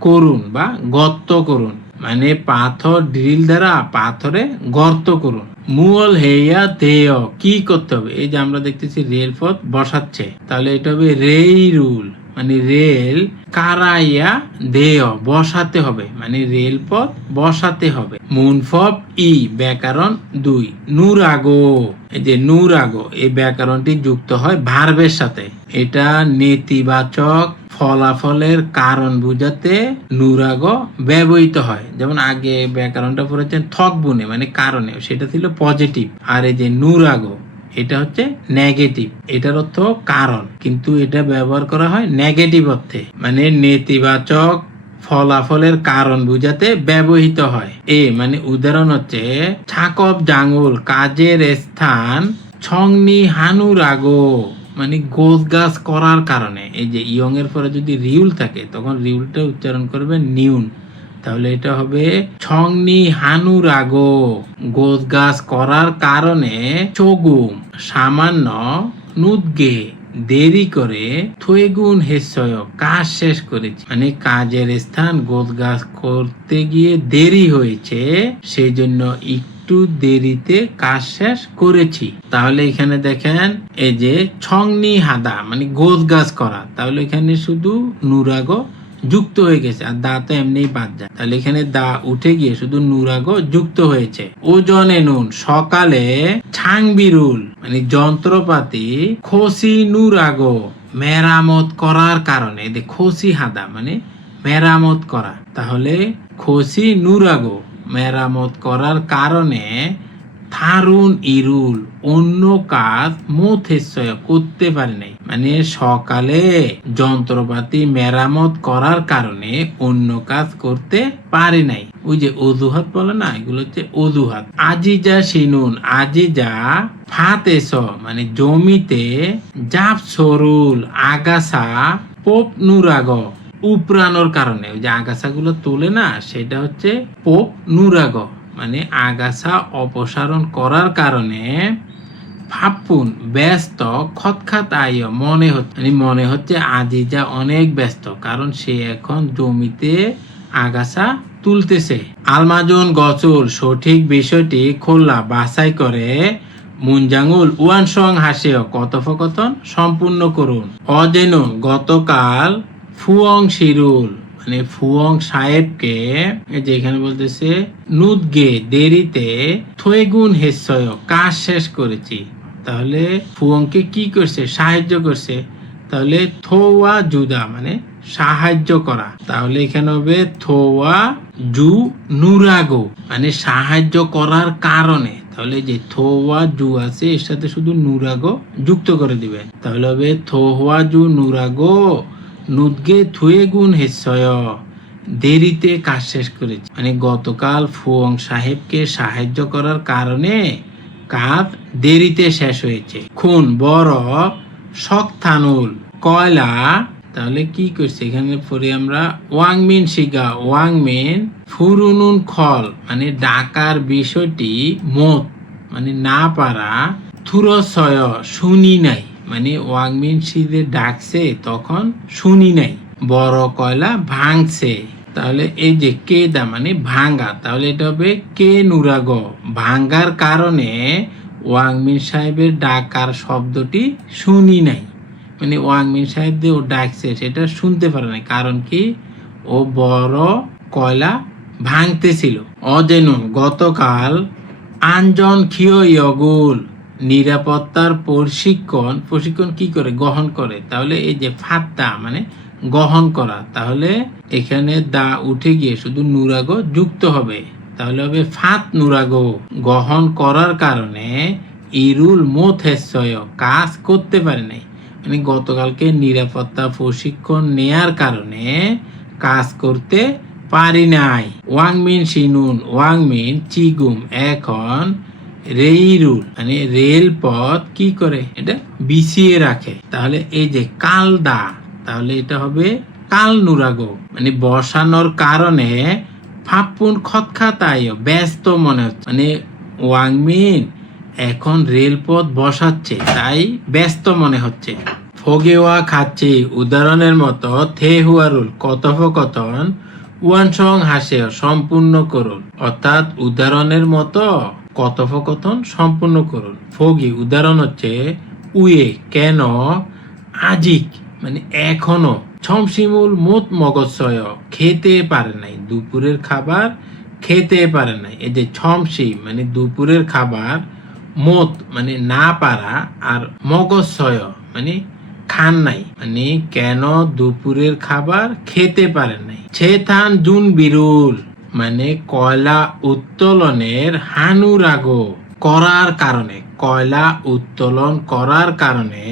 করুন বা গর্ত করুন, মানে পাথর ড্রিল দ্বারা পাথরে গর্ত করুন। মুল হেয়া দেয় কি করতে হবে? এই যে আমরা দেখতেছি রেলপথ বসাচ্ছে, তাহলে এটা হবে রেইরুল মানে রেল কারাইয়া দেয় বসাতে হবে, মানে রেলপথ বসাতে হবে। মুনফব ই ব্যাকরণ 2 নুরাগো, এই যে নুরাগো এই ব্যাকরণটি যুক্ত হয় ভার্বের সাথে। এটা নেতিবাচক ফলাফলের কারণ বুঝাতে নুরাগো ব্যবহৃত হয়। যেমন আগে ব্যাকরণটা পড়েছেন থক বুনে মানে কারণে, সেটা ছিল পজিটিভ। আর এই যে নুরাগো এটা হচ্ছে নেগেটিভ, এটার অর্থ কারণ, কিন্তু এটা ব্যবহার করা হয় নেগেটিভ অর্থে, মানে নেতিবাচক ফলাফলের কারণ বুঝাতে ব্যবহৃত হয়। মানে উদাহরণ হচ্ছে ছাকব জাঙ্গুল কাজের স্থান ছংনি হানুরাগো মানে গোছ গাছ করার কারণে। এই যে ইয়ং এর পরে যদি রিউল থাকে তখন রিউলটা উচ্চারণ করবে নিউন, তাহলে এটা হবে ছংনি হানুরাগো গোছ গাছ করার কারণে চগুম সামান্য নুদগে দেরি করে থুয়েগুন হেসয় কাজ শেষ করেছি, মানে কাজের স্থান গোছ গাছ করতে গিয়ে দেরি হয়েছে, সেই জন্য একটু দেরিতে কাজ শেষ করেছি। তাহলে এখানে দেখেন এই যে ছংনি হাদা মানে গোছ গাছ করা, তাহলে এখানে শুধু নুরাগো যুক্ত হয়ে গেছে, আর দা তো এমনি বাদ যায়, তাহলে এখানে দা উঠে গিয়ে শুধু নুরাগো যুক্ত হয়েছে। ওজনে নুন সকালে ছাংবিরুল মানে যন্ত্রপাতি খসি নুরাগো মেরামত করার কারণে, খসি হাদা মানে মেরামত করা, তাহলে খসি নুরাগো মেরামত করার কারণে থারুন ইরুল অন্য কাজ মোথেশ্বয় করতে পারে নাই, মানে সকালে যন্ত্রপাতি মেরামত করার কারণে অন্য কাজ করতে পারে নাই। ওই যে অজুহাত বলে না, এগুলো হচ্ছে অজুহাত। আজিজা শিনুন আজিজা ফাতেস মানে জমিতে জাপ সরুল আগাছা পোপ নুরাগ উপরানোর কারণে, ওই যে আগাছাগুলো তোলে না সেটা হচ্ছে পোপ নুরাগ মানে আগাছা অপসারণ করার কারণে ফাপুন ব্যস্ত খতখাত আয় মনে হচ্ছে আজিজা অনেক ব্যস্ত, কারণ সে এখন জমিতে আগাছা তুলতেছে। আলমাজন গচুল সঠিক বিষয়টি খোলা বাছাই করে মুনজাঙ্গুল ওয়ান সং হাসেও কথোপকথন সম্পূর্ণ করুন। অজেনুন গতকাল ফুয়ং শিরুল মানে ফুয়ং সাহেবকে যেখানে বলতেছে নুদগে দেরিতে থয়েগুন হেসয় কাজ শেষ করেছি, তাহলে ফুয়ংকে কি করছে? সাহায্য করছে, তাহলে থোয়া জুদা মানে সাহায্য করা, তাহলে এখানে হবে থোয়া জু নুরাগো মানে সাহায্য করার কারণে, তাহলে যে থোয়া জু আছে এর সাথে শুধু নুরাগো যুক্ত করে দিবেন, তাহলে হবে থোয়া জু নুরাগো নুদগে থুয়েগুন হেসয় দেরিতে কাজ শেষ করেছে, মানে গতকাল ফুয়ং সাহেবকে সাহায্য করার কারণে কাজ দেরিতে শেষ হয়েছে। খুন বড় শক্তানুল কয়লা, তাহলে কি করছে এখানে পরে আমরা ওয়াংমিন শিগা ওয়াংমিন ফুরুনুন খল মানে ডাকার বিষয়টি মত মানে না পারা, থুরসয় শুনি নাই মানে ওয়াংমিন শিদে ডাকছে তখন শুনি নাই, বড় কয়লা ভাঙছে, তাহলে এই যে কে দা মানে ভাঙ্গা, তাহলে এটা হবে কে নুরাগ ভাঙ্গার কারণে ওয়াংমিন সাহেবের ডাকার শব্দটি শুনি নাই, মানে ওয়াংমিন সাহেব দিয়ে ও ডাকছে সেটা শুনতে পারে নাই, কারণ কি ও বড় কয়লা ভাঙতেছিল। অজেনুন গতকাল আঞ্জন খিও ইয়গুল নিরাপত্তার প্রশিক্ষণ কি করে গ্রহণ করে, তাহলে এই যে ফাত্তা মানে গ্রহণ করা, তাহলে এখানে দা উঠে গিয়ে শুধু নুরাগো যুক্ত হবে, তাহলে হবে ফাত নুরাগো। গ্রহণ করার কারণে ইরুল মোথেসয় কাজ করতে পারে নাই, মানে গতকালকে নিরাপত্তা প্রশিক্ষণ নেয়ার কারণে কাজ করতে পারি নাই। ওয়াংমিন শিনুন ওয়াংমিন চিগুম এখন রেইরুল মানে রেলপথ কি করে এটা বিছিয়ে রাখে, তাহলে এই যে কালদা, তাহলে এটা হবে কাল নুরাগো মানে বসানোর কারণে ফাপ্পুন খতখাতায় ব্যস্ত মনে হচ্ছে, মানে ওয়াংমিন এখন রেলপথ বসাচ্ছে তাই ব্যস্ত মনে হচ্ছে। ফগেওয়া খাচ্ছে উদাহরণের মতো থে হুয়ারুল কথোপকথন ওয়ানসং হাসে সম্পূর্ণ করুন, অর্থাৎ উদাহরণের মতো কথোপকথন সম্পূর্ণ করুন। ফগি উদাহরণ হচ্ছে উয়ে কেন, আজিক মানে এখনো, ছমসিমুল মুত মগজসয় খেতে পারে নাই, দুপুরের খাবার খেতে পারে নাই। এই যে ছমসি মানে দুপুরের খাবার, মত মানে না পারা, আর মগজসয় মানে খান নাই, মানে কেন দুপুরের খাবার খেতে পারেন নাই। ছেথান জুন বিরুল মানে কয়লা উত্তোলনের হানুরাগো করার কারণে, কয়লা উত্তোলন করার কারণে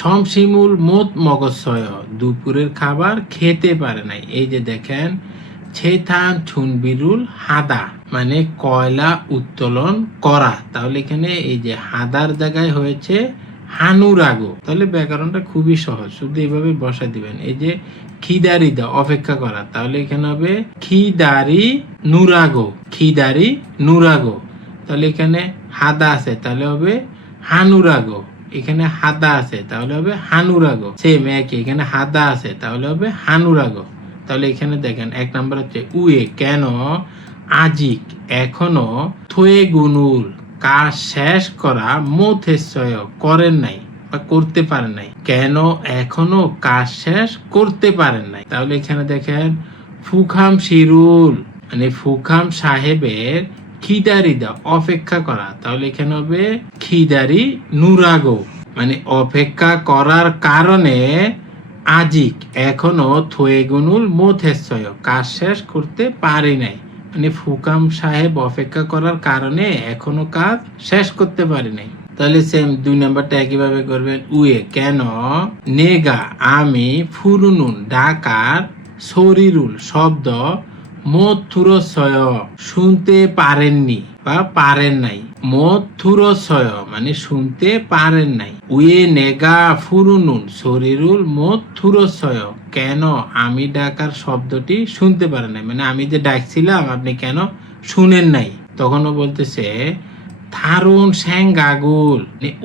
ছমসিমুল মোত মগজসয় দুপুরের খাবার খেতে পারে নাই। এই যে দেখেন ছেথান ছুন বিরুল হাদা মানে কয়লা উত্তোলন করা, তাহলে এখানে এই যে হাদার জায়গায় হয়েছে হানুরাগো, তাহলে ব্যাকরণটা খুবই সহজ, শুধু এইভাবে বসা দিবেন। এই যে খিদারিদা অপেক্ষা করা, তাহলে এখানে হবে খিদারি নুরাগো, খিদারি নুরাগো, তাহলে এখানে হাদা আছে তাহলে হবে হানুরাগো, এখানে হাদা আছে তাহলে হবে হানুরাগো, সেম একই, এখানে হাদা আছে তাহলে হবে হানুরাগো। তাহলে এখানে দেখেন এক নাম্বার হচ্ছে উয়ে কেন, আজিক এখনো, থয়ে গুনুল কাজ শেষ করা, মোথেসয় করেন নাই বা করতে পারেন নাই, কেন এখনো কাজ শেষ করতে পারেন নাই। তাহলে এখানে দেখেন ফুখাম শিরুল মানে ফুখাম সাহেবের খিদারিদা অপেক্ষা করা, তাহলে এখানে হবে খিদারি নুরাগো মানে অপেক্ষা করার কারণে আজিক এখনো থয়েগুনুল মোথেসয় কাজ শেষ করতে পারি নাই, মানে ফুকাম সাহেব অপেক্ষা করার কারণে এখনো কাজ শেষ করতে পারি নাই। তাহলে সেম দুই নাম্বারটা একইভাবে করবেন। উয়ে কেন, নেগা আমি, ফুরুনুন ডাকার, শরীরুল শব্দ, মথুরসয় শুনতে পারেননি বা পারেন নাই, মথুরসয় মানে শুনতে পারেন নাই। উয়ে নেগা ফুরুনুন শরীরুল মথুরসয় কেন আমি ডাকার শব্দটি শুনতে পারেন নাই, মানে আমি যে ডাকছিলাম আপনি কেন শুনেন নাই। তখনও বলতেছে থারুন স্যাঙ্গাগুল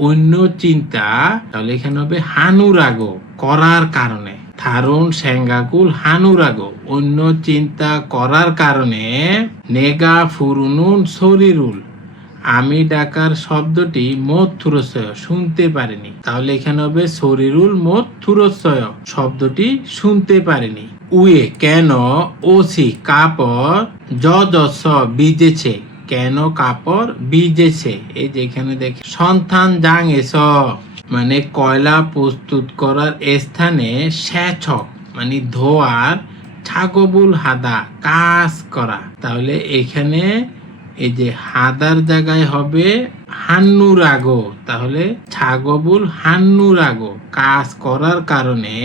অন্য চিন্তা, তাহলে এখানে হবে হানুরাগো করার কারণে, থারুন স্যাঙ্গাগুল হানুরাগো অন্য চিন্তা করার কারণে, নেগা ফুরুনুন শরীরুল আমি ডাকার শব্দটি মথুরসয় শুনতে পারিনি, তাহলে এখানে হবে শরীরুল মথুরসয় শব্দটি শুনতে পারিনি। উয়ে কেন, ওসি কাপড়, যদস বিজেছে কেন কাপড় ভিজেছে, এই যে এখানে দেখি সন্তান জাং এস মানে কয়লা প্রস্তুত করার স্থানে সেচক মানে ধোয়ার, ছাগবুল হাদা কাজ করা, তাহলে এখানে এই যে হাদার জায়গায় হবে হান্নুরাগো, তাহলে ছাগবুল হান্নুরাগো কাজ করার কারণে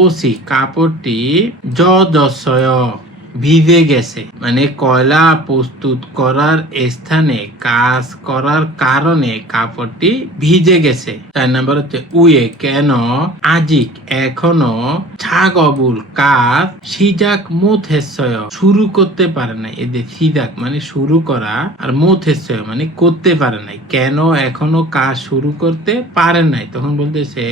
ওসি কাপড়টি যদসয় ভিজে গেছে, মানে কয়লা প্রস্তুত করার স্থানে কাজ করার কারণে কাপড়টি ভিজে গেছে। 4 নাম্বার হচ্ছে উয়ে কেন, আজিক এখনো, ছাগবুল কাজ, সিজাক মুথেসয় শুরু করতে পারে নাই, এদের সিজাক মানে শুরু করা আর মুথেসয় মানে করতে পারে নাই, কেন এখনো কাজ শুরু করতে পারে নাই। তখন বলতেছে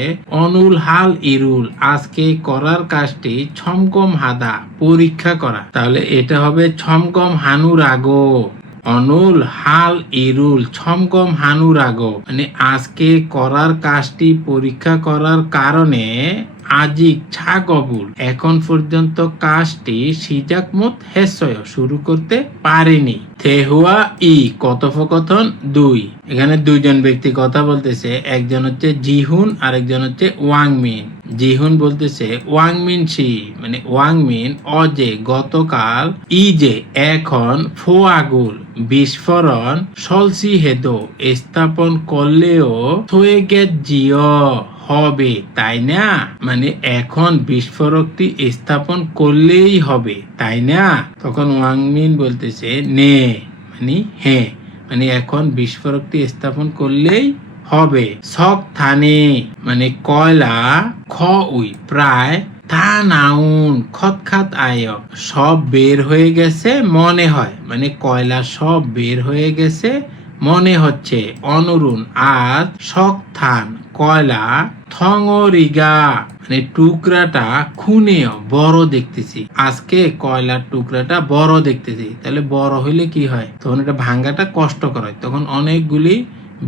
অনুল হাল ইরুল আজকে করার কাজটি ছমকম হাদা পরীক্ষা করা, তাহলে এটা হবে ছমকম হানুরাগো, অনুল হাল ইরুল ছমকম হানুরাগো মানে আজকে করার কাজটি পরীক্ষা করার কারণে আজিক ছাগবুল এখন পর্যন্ত কাজটি সিজাকমত হেসয় শুরু করতে পারেনি। থেহুয়া ই কথোপকথন 2। এখানে দুইজন ব্যক্তি কথা বলতেছে, একজন হচ্ছে জিহুন আর একজন হচ্ছে ওয়াংমিন। জিহুন বলতেছে ওয়াংমিন সি মানে ওয়াংমিন অজে গতকাল ই যে এখন ফোয়াগুল বিস্ফোরণ সলসি হেদো স্থাপন করলেও থয়েগেট জিও হবে তাই না, মানে এখন বিস্ফোরকটি স্থাপন করলেই হবে তাই না। তখন ওয়াংমিন বলতেছে নে মানে হ্যাঁ, মানে এখন বিস্ফোরকটি স্থাপন করলেই হবে। সক থানে মানে কয়লা খ উই প্রায় তা নাউন খতখাত আয় সব বের হয়ে গেছে মনে হয়, মানে কয়লা সব বের হয়ে গেছে মনে হচ্ছে। অনুরুণ আর শক থান কয়লা থংরিগা মানে টুকরাটা খুনেও বড় দেখতেছি, আজকে কয়লার টুকরাটা বড় দেখতেছি। তাহলে বড় হইলে কি হয়, তখন এটা ভাঙ্গাটা কষ্টকর হয়, তখন অনেকগুলি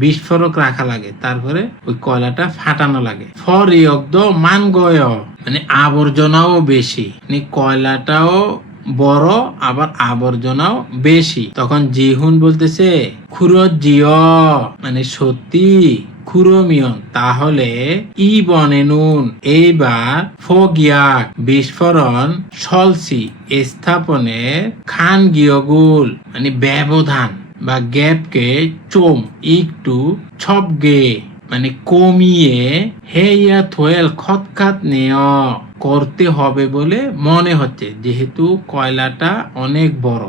বিস্ফোরক রাখা লাগে, তারপরে ওই কয়লাটা ফাটানো লাগে। ফরিয়গ্দ মানগয় মানে আবর্জনাও বেশি, মানে কয়লাটাও বড় আবার আবর্জনাও বেশি। তখন জিহুন বলতেছে খুরত জিও মানে সত্যি খুরমিয়ন তাহলে ই বনে নুন এইবার ফগিয়াক বিস্ফোরণ সলসি স্থাপনের খান গিয়গুল মানে ব্যবধান বা গ্যাপকে চোম একটু ছপগে মানে কমিয়ে হেয়া থোয়েল খতখাত নেয় করতে হবে বলে মনে হচ্ছে, যেহেতু কয়লাটা অনেক বড়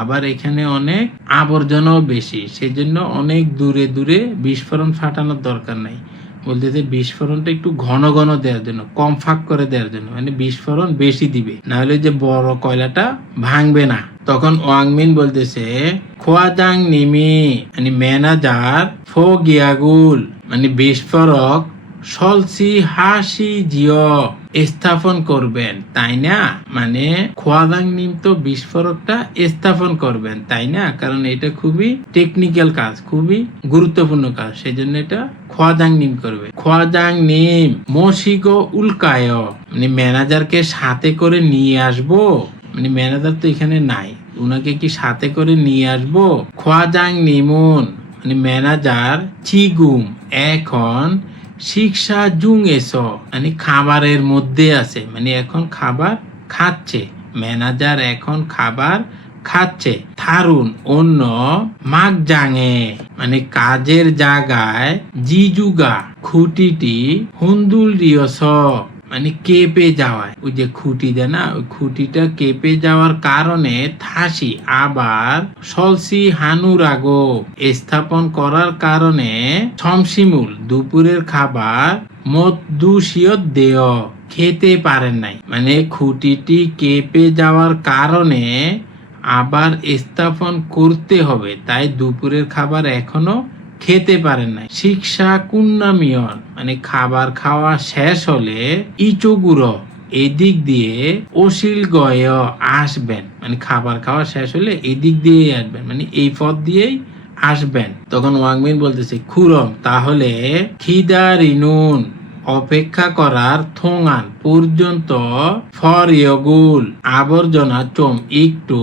আবার এখানে অনেক আবর্জনাও বেশি, সেজন্য অনেক দূরে দূরে বিস্ফোরণ ফাটানোর দরকার নাই। বলতেছে বিস্ফোরণটা একটু ঘন ঘন দেওয়ার জন্য, কম ফাঁক করে দেওয়ার জন্য, মানে বিস্ফোরণ বেশি দিবে, না হলে যে বড় কয়লাটা ভাঙবে না। তখন ওয়াংমিন বলতেছে খোয়াজাং নিমি মানে ম্যানেজার ফো গিয়াগুল মানে বিস্ফোরক সলসি হাসি জিও স্থাপন করবেন তাই না, মানে খোয়াদাং নিম তো বিস্ফোরকটা স্থাপন করবেন তাই না, কারণ এটা খুবই টেকনিক্যাল কাজ, খুবই গুরুত্বপূর্ণ কাজ, সেজন্য এটা খোয়াদাং নিম করবে। খোয়াদাং নিম মসিগো উল্কায় মানে ম্যানেজারকে সাথে করে নিয়ে আসবো, মানে ম্যানেজার তো এখানে নাই, উনাকে কি সাথে করে নিয়ে আসবো। খোয়াজাং নিমুন মানে ম্যানেজার চিগুম এখন শিক্ষা জুং এসো মানে খাবারের মধ্যে আছে, মানে এখন খাবার খাচ্ছে, ম্যানেজার এখন খাবার খাচ্ছে। থারুন অন্য মাগ জাঙে মানে কাজের জায়গায় জিজুগা খুঁটিটি হুন্দুল রিয়স মানে কেঁপে যাওয়ায়, ওই যে খুঁটি দেয় না, ওই খুঁটিটা কেঁপে যাওয়ার কারণে থাসি আবার সলসি হানুরাগো স্থাপন করার কারণে ছমসিমুল দুপুরের খাবার মদ্দুশিয়ত দেয় খেতে পারেন নাই, মানে খুঁটিটি কেঁপে যাওয়ার কারণে আবার স্থাপন করতে হবে, তাই দুপুরের খাবার এখনো খেতে পারেন নাই। শিক্ষা কুন্নামিয়ন মানে খাবার খাওয়া শেষ হলে ইচুগুড়ো এদিক দিয়ে অশিল গয় আসবেন, মানে খাবার খাওয়া শেষ হলে এদিক দিয়ে আসবেন, মানে এই পথ দিয়েই আসবেন। তখন ওয়াংমিন বলতেছে খুরম তাহলে খিদারিনুন অপেক্ষা করার থোঙান পর্যন্ত ফরিয়গুল আবর্জনা চোম একটু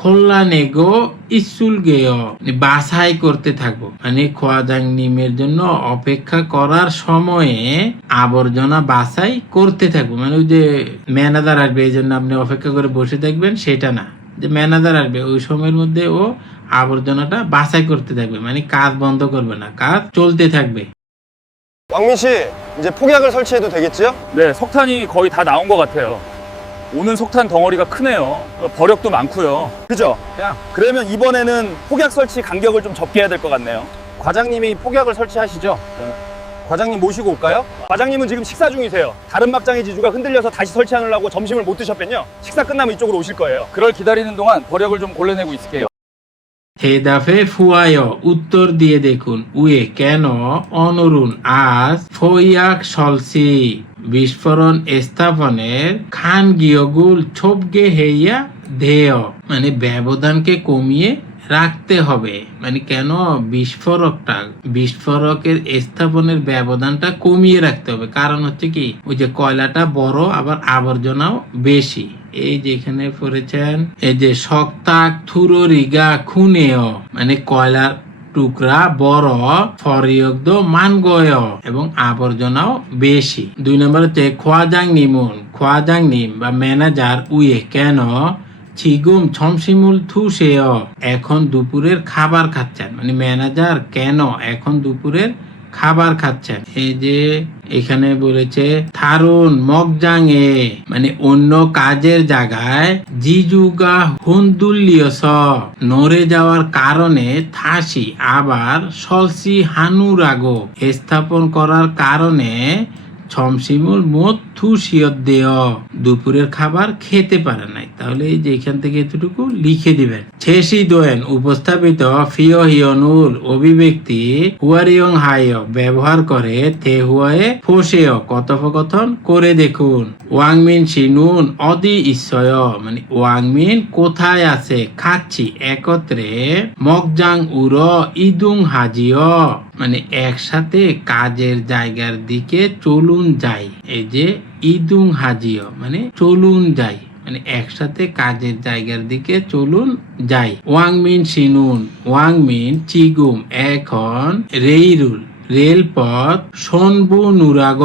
খোল্লা নেগো ইসুল গেয় বাছাই করতে থাকবো, মানে খোয়াজাং নিমের জন্য অপেক্ষা করার সময়ে আবর্জনা বাছাই করতে থাকবো, মানে ওই যে ম্যানেজার আসবে এই জন্য আপনি অপেক্ষা করে বসে থাকবেন সেটা না, যে ম্যানেজার আসবে ওই সময়ের মধ্যে ও আবর্জনাটা বাছাই করতে থাকবে, মানে কাজ বন্ধ করবে না, কাজ চলতে থাকবে। 왕민 씨, 이제 폭약을 설치해도 되겠지요? 네, 석탄이 거의 다 나온 것 같아요. 오는 석탄 덩어리가 크네요. 버력도 많고요. 그죠? 그러면 이번에는 폭약 설치 간격을 좀 접게 해야 될 것 같네요. 과장님이 폭약을 설치하시죠? 과장님 모시고 올까요? 과장님은 지금 식사 중이세요. 다른 막장의 지주가 흔들려서 다시 설치하느라고 점심을 못 드셨군요. 식사 끝나면 이쪽으로 오실 거예요. 그럴 기다리는 동안 버력을 좀 골라내고 있을게요. হেদাফে ফুয়ায় উত্তর দিয়ে দেখুন উয়ে কেন অনুরুণ আজ ফইয়াক সলসি বিস্ফোরণ স্থাপনের খান গিয়গুল ছোপগে হেইয়া ধেয় মানে ব্যবধানকে কমিয়ে রাখতে হবে। মানে কেন? বিস্ফোরকের স্থাপনের ব্যবধানটা কমিয়ে রাখতে হবে। কারণ হচ্ছে কি, ওই যে কয়লাটা বড়, আবার আবর্জনাও বেশি। এই যে এখানে পড়েছেন, এই যে শক্তাক থুররিগা খুনেও, মানে কয়লার টুকরা বড়, ফরিয়গ্দ মানগয় এবং আবর্জনাও বেশি। 2 নম্বর হচ্ছে খোয়াজাং নিম বা ম্যানেজার উয়ে কেন ছিগুম ছমসিমুল থুসেয়, এখন দুপুরের খাবার খাচ্ছেন। মানে ম্যানেজার কেন এখন দুপুরের খাবার খাচ্ছেন। এই যে এখানে বলেছে থারুন মগজাং এ, মানে অন্য কাজের জায়গায় জিজুগা হুন্দুল্লিয়স, নড়ে যাওয়ার কারণে থাসি, আবার সলসি হানুরাগো, স্থাপন করার কারণে ছমসিমুল মোট থুসিয়ত দেয়, দুপুরের খাবার খেতে পারে নাই। তাহলে এই যে এখান থেকে এতটুকু লিখে দিবেন। শেষই দোয়েন উপস্থাপিত ফিও হিয়নুল অভিব্যক্তি হুয়ারিয়ং হাইয় ব্যবহার করে তে হুয়ায়ে ফোসেয় কথোপকথন করে দেখুন। ওয়াংমিন শিনুন অদি ইশ্বয়, মানে ওয়াংমিন কোথায় আছে, খাচ্ছি একত্রে, মগজাং উর ইদুং হাজিয়, মানে একসাথে কাজের জায়গার দিকে চলুন যাই। এই যে ইদুং হাজিয় মানে চলুন যাই, মানে একসাথে কাজের জায়গার দিকে চলুন যাই। ওয়াংমিন শিনুন, ওয়াংমিন চিগুম এখন রেইরুল রেলপথ সনবু নুরাগ,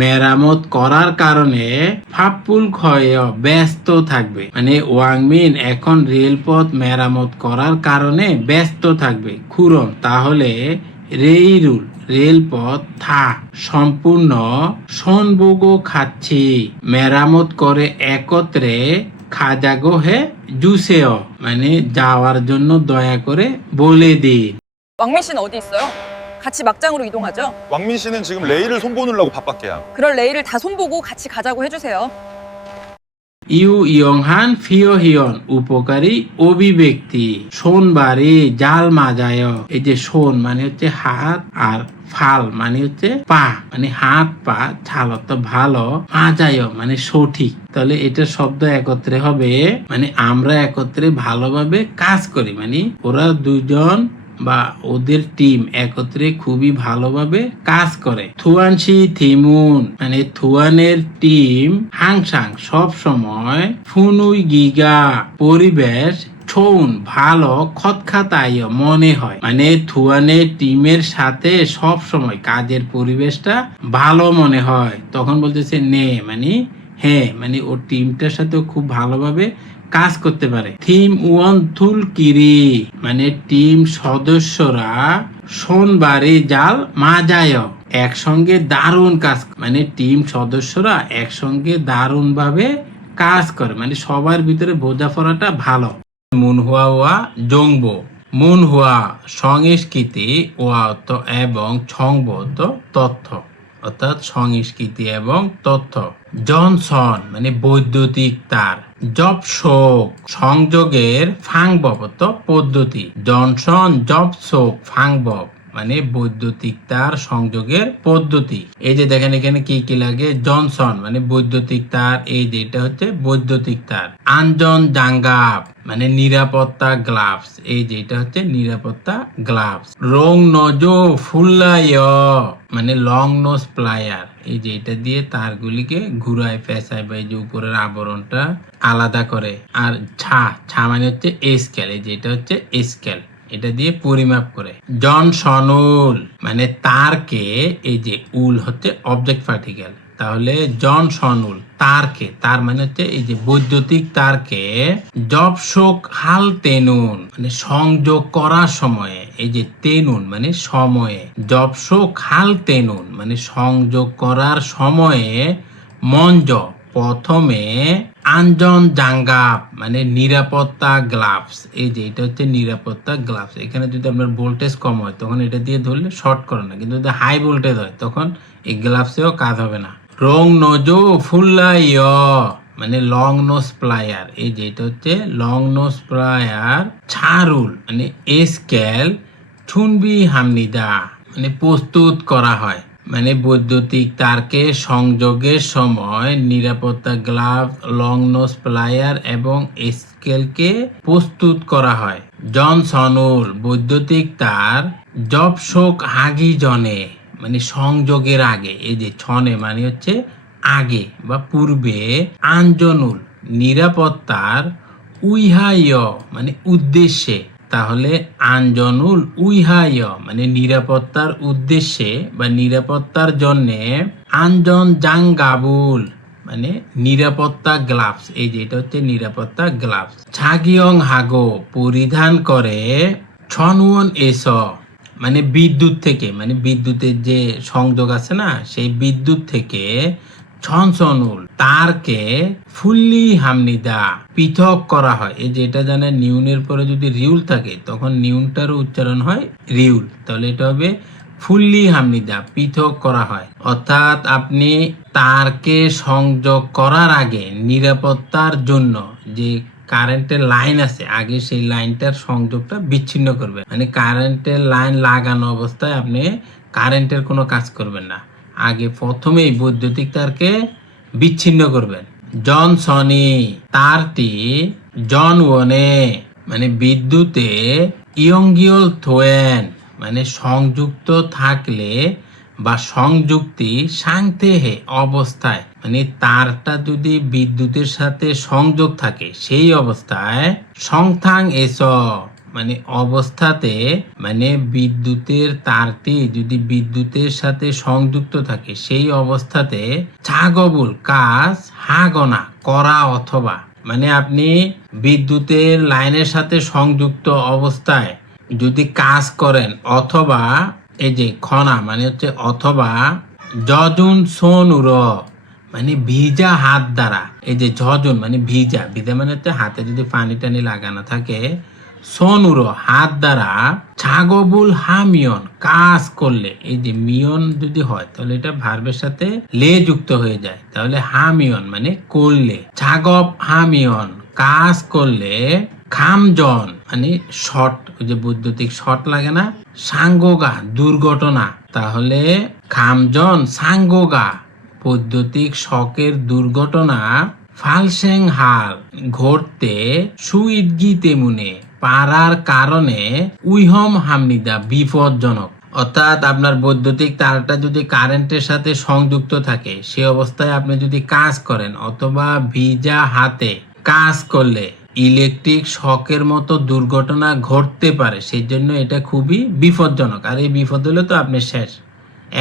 মেরামত করার কারণে ফাপ্পুল ক্ষয় ব্যস্ত থাকবে। মানে ওয়াংমিন এখন রেলপথ মেরামত করার কারণে ব্যস্ত থাকবে। খুরম তাহলে রেইরুল রেলপথ থা সম্পূর্ণ সনবুগো খাচ্ছি, মেরামত করে একত্রে খাজাগো হে জুসেও, মানে যাওয়ার জন্য দয়া করে বলে দিন। 왕민 씨는 어디 있어요? 같이 막장으로 이동하죠? 왕민 씨는 지금 레일을 손보느라고 바빴게요. 그럴 레일을 다 손보고 같이 가자고 해주세요. ইউ ইয়ংহান ফিও হিয়ন উপকারী অভিব্যক্তি। সোনবাড়ি জাল মাজায়, এই যে সোন মানে হচ্ছে হাত, আর ফাল মানে হচ্ছে পা, মানে হাত পা, ছালত ভালো, মাজায় মানে সঠিক। তাহলে এটা শব্দ একত্রে হবে, মানে আমরা একত্রে ভালোভাবে কাজ করি, মানে ওরা দুজন বা ওদের টিম একত্রে খুবই ভালোভাবে কাজ করে। থুয়ানসি থিমুন মানে থুয়ানের টিম হাংসাং সব সময়, ফুনুই গিগা পরিবেশ, ছৌন ভালো, খতখাতায় মনে হয়, মানে থুয়ানের টিমের সাথে সব সময় কাজের পরিবেশটা ভালো মনে হয়। তখন বলতেছে নে মানে হ্যাঁ, মানে ওর টিমটার সাথে খুব ভালোভাবে কাজ করতে পারে। থিম ওয়ান থুল কিরি মানে টিম সদস্যরা সোনবাড়ি জাল মাজায় একসঙ্গে দারুণ কাজ, মানে টিম সদস্যরা একসঙ্গে দারুণ ভাবে কাজ করে, মানে সবার ভিতরে বোঝাপড়াটা ভালো। মুনহুয়া ওয়া জংবো, মুনহুয়া সংস্কৃতি, ওয়া এবং ছংবত তথ্য, অর্থাৎ সংস্কৃতি এবং তথ্য। জনসন মানে বৈদ্যুতিক তার। জবশোক সংযোগের ফাংবত পদ্ধতি। জনসন জবশোক ফাংবব মানে বৈদ্যুতিক তার সংযোগের পদ্ধতি। এই যে দেখেন এখানে কি কি লাগে, জনসন মানে বৈদ্যুতিক তার, এই যে এটা হচ্ছে বৈদ্যুতিক তার। আঞ্জন জাঙ্গাব মানে নিরাপত্তা গ্লাভস, এই যে এটা হচ্ছে নিরাপত্তা গ্লাভস। রং নজো ফুল্লায় মানে লং নোজ প্লায়ার, এই যে এটা দিয়ে তারগুলিকে ঘুরায় পেঁচায় বা এই যে উপরের আবরণটা আলাদা করে। আর ছা মানে হচ্ছে স্কেল, এই যে এটা হচ্ছে স্কেল, এটা দিয়ে পরিমাপ করে। জনসনুল মানে তারকে, এই যে উল হচ্ছে অবজেক্ট পার্টিকেল, তাহলে জনসনুল তারকে, তার মানে হচ্ছে এই যে বৈদ্যুতিক তারকে জবশোক হাল তেনুন মানে সংযোগ করার সময়ে, এই যে তেনুন মানে সময়ে, জবশোক হাল তেনুন মানে সংযোগ করার সময়ে মঞ্জ প্রথমে আঞ্জন জাঙ্গাব মানে নিরাপত্তা গ্লাভস, এই যে এটা হচ্ছে নিরাপত্তা গ্লাভস। এখানে যদি আপনার ভোল্টেজ কম হয় তখন এটা দিয়ে ধরলে শর্ট করে না, কিন্তু যদি হাই ভোল্টেজ হয় তখন এই গ্লাভসেও কাজ হবে না। রং নজো ফুল্লাইয় মানে লং নোজ প্লায়ার, এই যে এটা হচ্ছে লং নোজ প্লায়ার। ছারুল মানে স্কেল। ঠুনবি হামনিদা মানে প্রস্তুত করা হয়, মানে বৈদ্যুতিক তারকে সংযোগের সময় নিরাপত্তা গ্লাভ, লং নোজ প্লায়ার এবং স্কেলকে প্রস্তুত করা হয়। জনসনুল বৈদ্যুতিক তার জবশোক আগি জনে মানে সংযোগের আগে, এই যে ছনে মানে হচ্ছে আগে বা পূর্বে, আঞ্জনুল নিরাপত্তার, উইহায় মানে উদ্দেশ্যে, তাহলে আঞ্জনুল উইহায় মানে নিরাপত্তার উদ্দেশ্যে বা নিরাপত্তার জন্যে, আঞ্জন জাঙ্গাবুল মানে নিরাপত্তা গ্লাভস, এই যে এটা হচ্ছে নিরাপত্তা গ্লাভস, ছাগিয়ং হাগো পরিধান করে, ছনুয়ন এস মানে বিদ্যুৎ থেকে, মানে বিদ্যুতের যে সংযোগ আছে না সেই বিদ্যুৎ থেকে, ছনসনুল তারকে ফুল্লি হামনিদা পৃথক করা হয়। এই যে এটা জানেন নিউনের পরে যদি রিউল থাকে তখন নিউনটারও উচ্চারণ হয় রিউল, তাহলে এটা হবে ফুল্লি হামনিদা পৃথক করা হয়। অর্থাৎ আপনি তারকে সংযোগ করার আগে নিরাপত্তার জন্য যে কারেন্টের লাইন আছে আগে সেই লাইনটার সংযোগটা বিচ্ছিন্ন করবেন, মানে কারেন্টের লাইন লাগানো অবস্থায় আপনি কারেন্টের কোনো কাজ করবেন না, আগে প্রথমেই বৈদ্যুতিক তারকে বিচ্ছিন্ন করবেন। জনসনি তারটি জনওনে মানে বিদ্যুতে, ইয়ঙ্গিয়ল থোয়েন মানে সংযুক্ত থাকলে বা সংযুক্তি, সাংতেহে অবস্থায় মানে তারটা যদি বিদ্যুতের সাথে সংযোগ থাকে সেই অবস্থায়, সংথাং এস মানে অবস্থাতে, মানে বিদ্যুতের তারটি যদি বিদ্যুতের সাথে সংযুক্ত থাকে সেই অবস্থাতে, ছাগবুল কাজ হাগনা করা অথবা, মানে আপনি বিদ্যুতের লাইনের সাথে সংযুক্ত অবস্থায় যদি কাজ করেন, অথবা এই যে খনা মানে হচ্ছে অথবা, যজুন সোনুর মানে ভিজা হাত দ্বারা, এই যে ঝজন মানে ভিজা, ভিজা মানে হচ্ছে হাতে যদি পানি টানি লাগানো থাকে, সোনুরো হাত দ্বারা, ছাগবুল হামিয়ন কাজ করলে, এই যে মিয়ন যদি হয় তাহলে এটা ভার্বের সাথে লে যুক্ত হয়ে যায়, তাহলে হামিয়ন মানে করলে, ছাগব হামিয়ন কাজ করলে, খামজন মানে শর্ট, ওই যে বৈদ্যুতিক শর্ট লাগে না, সাঙ্গোগা দুর্ঘটনা, তাহলে খামজন সাঙ্গোগা বৈদ্যুতিক শকের দুর্ঘটনা, ফালসেং হাল ঘটতে, সুইদগি তেমুনে পারার কারণে, উইহম হামনিদা বিপজ্জনক। অর্থাৎ আপনার বৈদ্যুতিক তারটা যদি কারেন্টের সাথে সংযুক্ত থাকে সে অবস্থায় আপনি যদি কাজ করেন অথবা ভিজা হাতে কাজ করলে ইলেকট্রিক শকের মতো দুর্ঘটনা ঘটতে পারে, সেই জন্য এটা খুবই বিপজ্জনক। আর এই বিপদ হলে তো আপনি শেষ,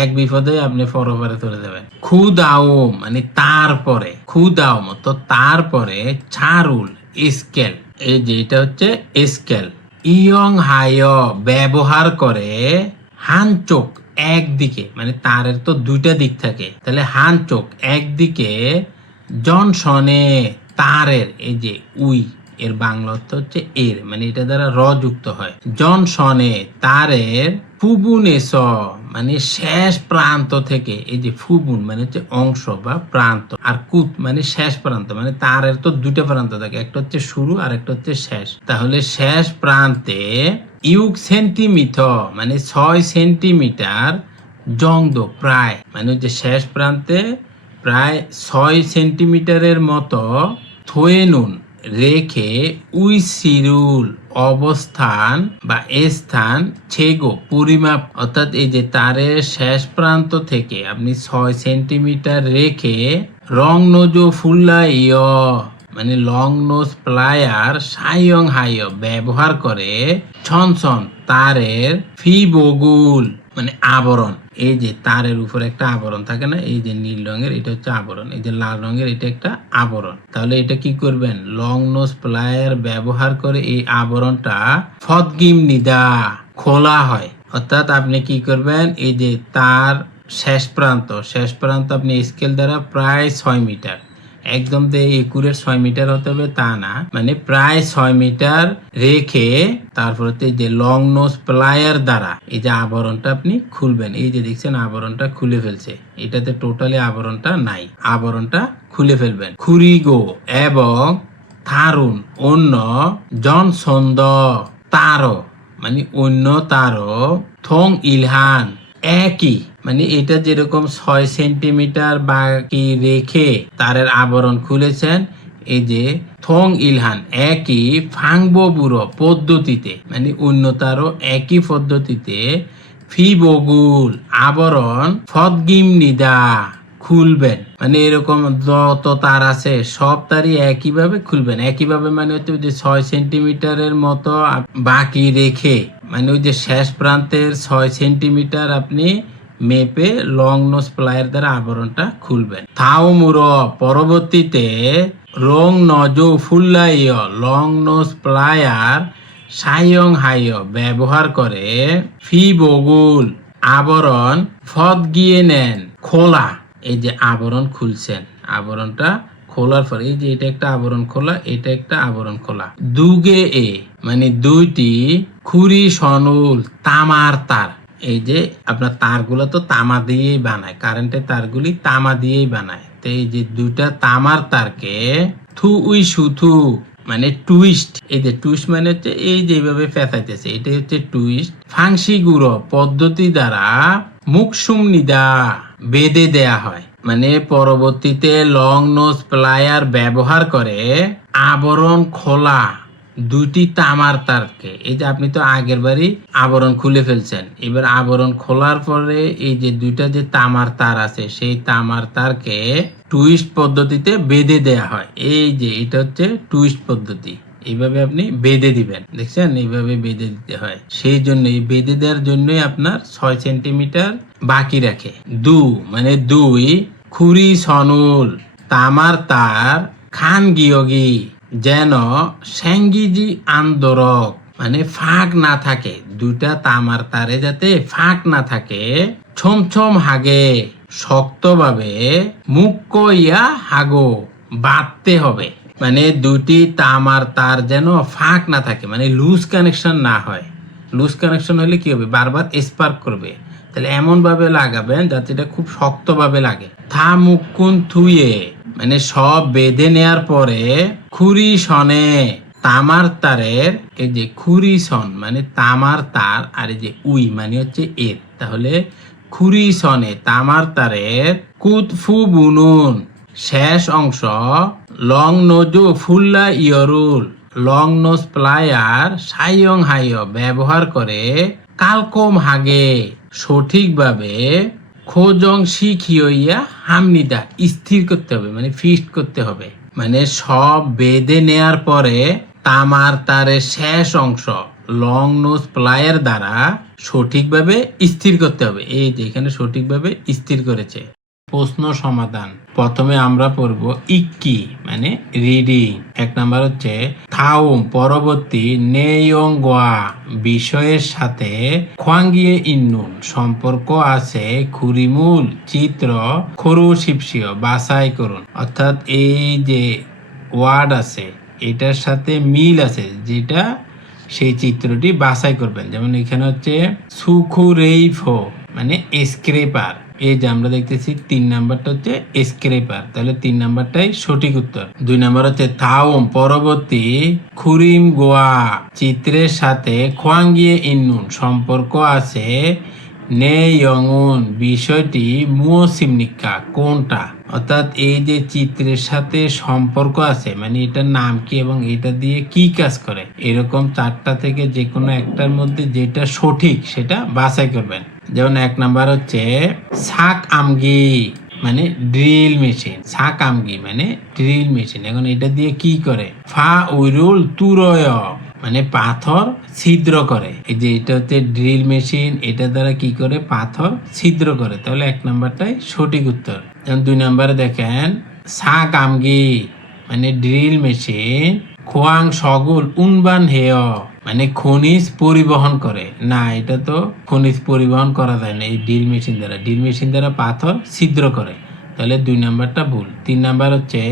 এক বিপদে আপনি পরপারে চলে যাবেন। খুদাওম মানে তারপরে, খুদাওম তো তারপরে, ছারুল স্কেল, এই যে এটা হচ্ছে স্কেল, ইয়ং হায় ব্যবহার করে, হানচোক একদিকে মানে তারের তো দুইটা দিক থাকে, তাহলে হানচোক একদিকে, জনসনে তারের, এই যে উই এর বাংলা অর্থ হচ্ছে এর, মানে এটা দ্বারা র যুক্ত হয়, জনসনে তারের, ফুবুনেস মানে শেষ প্রান্ত থেকে, এই যে ফুবুন মানে হচ্ছে অংশ বা প্রান্ত, আর কুত মানে শেষ প্রান্ত, মানে তারের তো দুইটা প্রান্ত থাকে, একটা হচ্ছে শুরু আর একটা হচ্ছে শেষ, তাহলে শেষ প্রান্তে, ইউক সেন্টিমিটার মানে 6 সেন্টিমিটার, জংদ প্রায় মানে হচ্ছে শেষ প্রান্তে প্রায় 6 সেন্টিমিটারের মতো, থোয়েনুন রেখে, উই সিরুল অবস্থান বা স্থান, ছেগো পরিমাপ, অর্থাৎ এই যে তারের শেষ প্রান্ত থেকে আপনি 6 সেন্টিমিটার রেখে, রং নোজো ফুল্লা ইয় মানে লং নোজ প্লায়ার, সাইয়ং হাইয় ব্যবহার করে, ছনছন তারের, ফি বগুল মানে আবরণ, এই যে তারের উপরে একটা আবরণ থাকে না, এই যে নীল রঙের এটা হচ্ছে আবরণ, এই যে লাল রঙের এটা একটা আবরণ, তাহলে এটা কি করবেন, লং নোজ প্লায়ার ব্যবহার করে এই আবরণটা ফদগিম নিদা খোলা হয়। অর্থাৎ আপনি কি করবেন, এই যে তার শেষ প্রান্ত আপনি স্কেল দ্বারা প্রায় 6 মিটার, একদম তো একুরেট 6 মিটার হতে হবে তা না, মানে প্রায় 6 মিটার রেখে তারপরে যে লং নোজ প্লায়ার দ্বারা এই যে আবরণটা আপনি খুলবেন, এই যে দেখছেন আবরণটা খুলে ফেলছে, এটাতে টোটালি আবরণটা নাই, আবরণটা খুলে ফেলবেন। খুরিগো এবং থারুন অন্য, জনসন্দ তারো মানে অন্য তারো, থং ইলহান একই, মানে এটা যেরকম 6 সেন্টিমিটার বাকি রেখে তারের আবরণ খুলেছেন, এই যে থং ইলহান একই ফাংববুরো পদ্ধতিতে মানে উন্নতারও একই পদ্ধতিতে ফি বগুল আবরণ ফদগিম নিদা খুলবেন, মানে এরকম যত তার আছে সব তারই একইভাবে খুলবেন। একইভাবে মানে হচ্ছে যে 6 সেন্টিমিটারের মতো বাকি রেখে, মানে ওই যে শেষ প্রান্তের 6 সেন্টিমিটার আপনি মেপে লং নোজ প্লায়ার দ্বারা আবরণটা খুলবেন। তাও মুরো পরবর্তীতে রং নজো ফুল্লাইয় লং নোজ প্লায়ার সায়ং হাইয় ব্যবহার করে ফি বগুল আবরণ ফদ গিয়ে নেন খোলা। এই যে আবরণ খুলছেন, আবরণটা খোলার পরে এই যে এটা একটা আবরণ খোলা, এটা একটা আবরণ খোলা। দুগে এ মানে দুইটি খুরি সনুল তামার তার, এই যে আপনার তারগুলো তো তামা দিয়েই বানায়, কারেন্টের তারগুলি তামা দিয়েই বানায়। তো এই যে দুইটা তামার তারকে থু উই সুথু মানে টুইস্ট, এই যে টুইস্ট মানে হচ্ছে এই যেভাবে পেঁচাইতেছে এটাই হচ্ছে টুইস্ট। ফাংশি গুঁড়ো পদ্ধতি দ্বারা মুকসুম নিদা বেঁধে দেয়া হয়, মানে পরবর্তীতে লং নোজ প্লায়ার ব্যবহার করে আবরণ খোলা দুটি তামার তারকে, এই যে আপনি তো আগের বারই আবরণ খুলে ফেলছেন, এবার আবরণ খোলার পরে এই যে দুইটা যে তামার তার আছে সেই তামার তারকে টুইস্ট পদ্ধতিতে বেঁধে দেয়া হয়। এই যে এটা হচ্ছে টুইস্ট পদ্ধতি, এইভাবে আপনি বেঁধে দিবেন, দেখছেন এইভাবে বেঁধে দিতে হয়। সেই জন্য এই বেঁধে দেওয়ার জন্যই আপনার 6 সেন্টিমিটার বাকি রাখে। মানে দুই খুরি সনুল তামার তার খান গিয়গি যেন স্যাঙ্গিজি আন্দোলক মানে ফাঁক না থাকে, দুইটা তামার তারে যাতে ফাঁক না থাকে। ছমছম হাগে শক্তভাবে মুক্ক ইয়া হাগো বাঁধতে হবে, মানে দুটি তামার তার যেন ফাঁক না থাকে, মানে লুজ কানেকশন না হয়। লুজ কানেকশন হলে কি হবে, বারবার স্পার্ক করবে। তাহলে এমন ভাবে লাগাবেন যাতে এটা খুব শক্তভাবে লাগে। থা মুকুন থুয়ে মানে সব বেঁধে নেয়ার পরে খুরি সনে তামার তারের, এই যে খুরি সন মানে তামার তার আর এই যে উই মানে হচ্ছে এর, তাহলে খুরি সনে তামার তারের কুতফু বুনুন শেষ অংশ লং নোজো ফুল্লা ইয়রুল লং নোজ প্লায়ার সাইয়ং হাইয় ব্যবহার করে কালকম হাগে সঠিকভাবে খোজং শিখিয়া হামনিদা স্থির করতে হবে, মানে ফিক্সড করতে হবে। মানে সব বেঁধে নেয়ার পরে তামার তারের শেষ অংশ লং নোজ প্লায়ার দ্বারা সঠিকভাবে স্থির করতে হবে। এই যে এখানে সঠিকভাবে স্থির করেছে। প্রশ্ন সমাধান। প্রথমে আমরা পড়ব ইক্কি মানে রিডিং। 1 নাম্বার হচ্ছে থাউম পরবর্তী নেয়ং গোয়া বিষয়ের সাথে খোয়াঙ্গিয়ে ইন্নুন সম্পর্ক আছে খুরিমূল চিত্র খরু শিপসিও বাছাই করুন। অর্থাৎ এই যে ওয়ার্ড আছে এটার সাথে মিল আছে যেটা সেই চিত্রটি বাছাই করবেন। যেমন এখানে হচ্ছে সুখুরেইফো মানে স্ক্রেপার, এই যে আমরা দেখতেছি 3 নাম্বারটা হচ্ছে স্ক্রেপার, তাহলে 3 নাম্বারটাই সঠিক উত্তর। 2 নাম্বার হচ্ছে থাওম পরবর্তী খুরিম গোয়া চিত্রের সাথে খোয়াঙ্গিয়ে ইন্নুন সম্পর্ক আছে নে ইয়ংউন বিষয়টি মুওসিমনিকা কোনটা। অর্থাৎ এই যে চিত্রের সাথে সম্পর্ক আছে মানে এটার নাম কি এবং এটা দিয়ে কি কাজ করে, এরকম 4টা থেকে যে কোনো একটার মধ্যে যেটা সঠিক সেটা বাছাই করবেন। যেমন 1 নাম্বার হচ্ছে সাক আমগি মানে ড্রিল মেশিন, সাক আমগি মানে ড্রিল মেশিন। এখন এটা দিয়ে কি করে, ফা উইরুল তুরয় মানে পাথর ছিদ্র করে। এই যে এটা হচ্ছে ড্রিল মেশিন, এটা দ্বারা কি করে পাথর ছিদ্র করে, তাহলে 1 নাম্বারটাই সঠিক উত্তর। যেমন 2 নাম্বারে দেখেন সাক আমগি মানে ড্রিল মেশিন খোয়াং সগুল উনবান হেয় মানে খনিজ পরিবহন করে। না, এটা তো খনিজ পরিবহন করা যায় না এই ড্রিল মেশিন দ্বারা, ড্রিল মেশিন দ্বারা পাথর ছিদ্র করে, তাহলে 2 নাম্বারটা ভুল। 3 নাম্বার হচ্ছে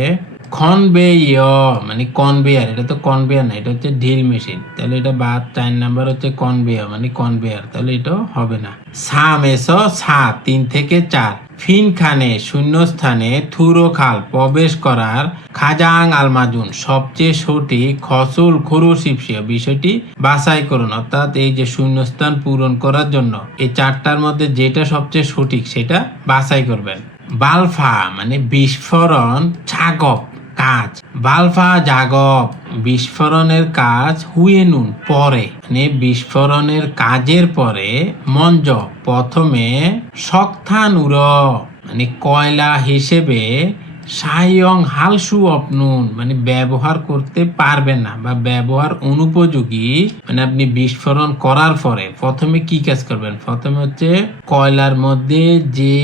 কনভেয়র মানে কনভেয়ার, এটা তো কনভেয়ার না, এটা হচ্ছে ড্রিল মেশিন, তাহলে এটা বাদ। 4 নাম্বার হচ্ছে কনভেয়ার মানে কনভেয়ার, তাহলে এটাও হবে না। সামেসো 7 3 থেকে 4 ফিনখানে শূন্যস্থানে থুরো খাল প্রবেশ করার খাজাং আলমাজুন সবচেয়ে সঠিক খসুল খরু শিপসিয়া বিষয়টি বাছাই করুন। অর্থাৎ এই যে শূন্যস্থান পূরণ করার জন্য এই 4টার মধ্যে যেটা সবচেয়ে সঠিক সেটা বাছাই করবেন। বালফা মানে বিস্ফোরণ ছাগপ কাজ। বালফা জাগক বিস্ফোরণের কাজ হুয়ে নুন পরে, মানে বিস্ফোরণের কাজের পরে মঞ্জ প্রথমে শক্থানুর মানে কয়লা হিসেবে সায়ং হালসু অপনুন মানে ব্যবহার করতে পারবেন না বা ব্যবহার অনুপযোগী। মানে আপনি বিস্ফোরণ করার পরে প্রথমে কি কাজ করবেন? প্রথমে হচ্ছে কয়লার মধ্যে যে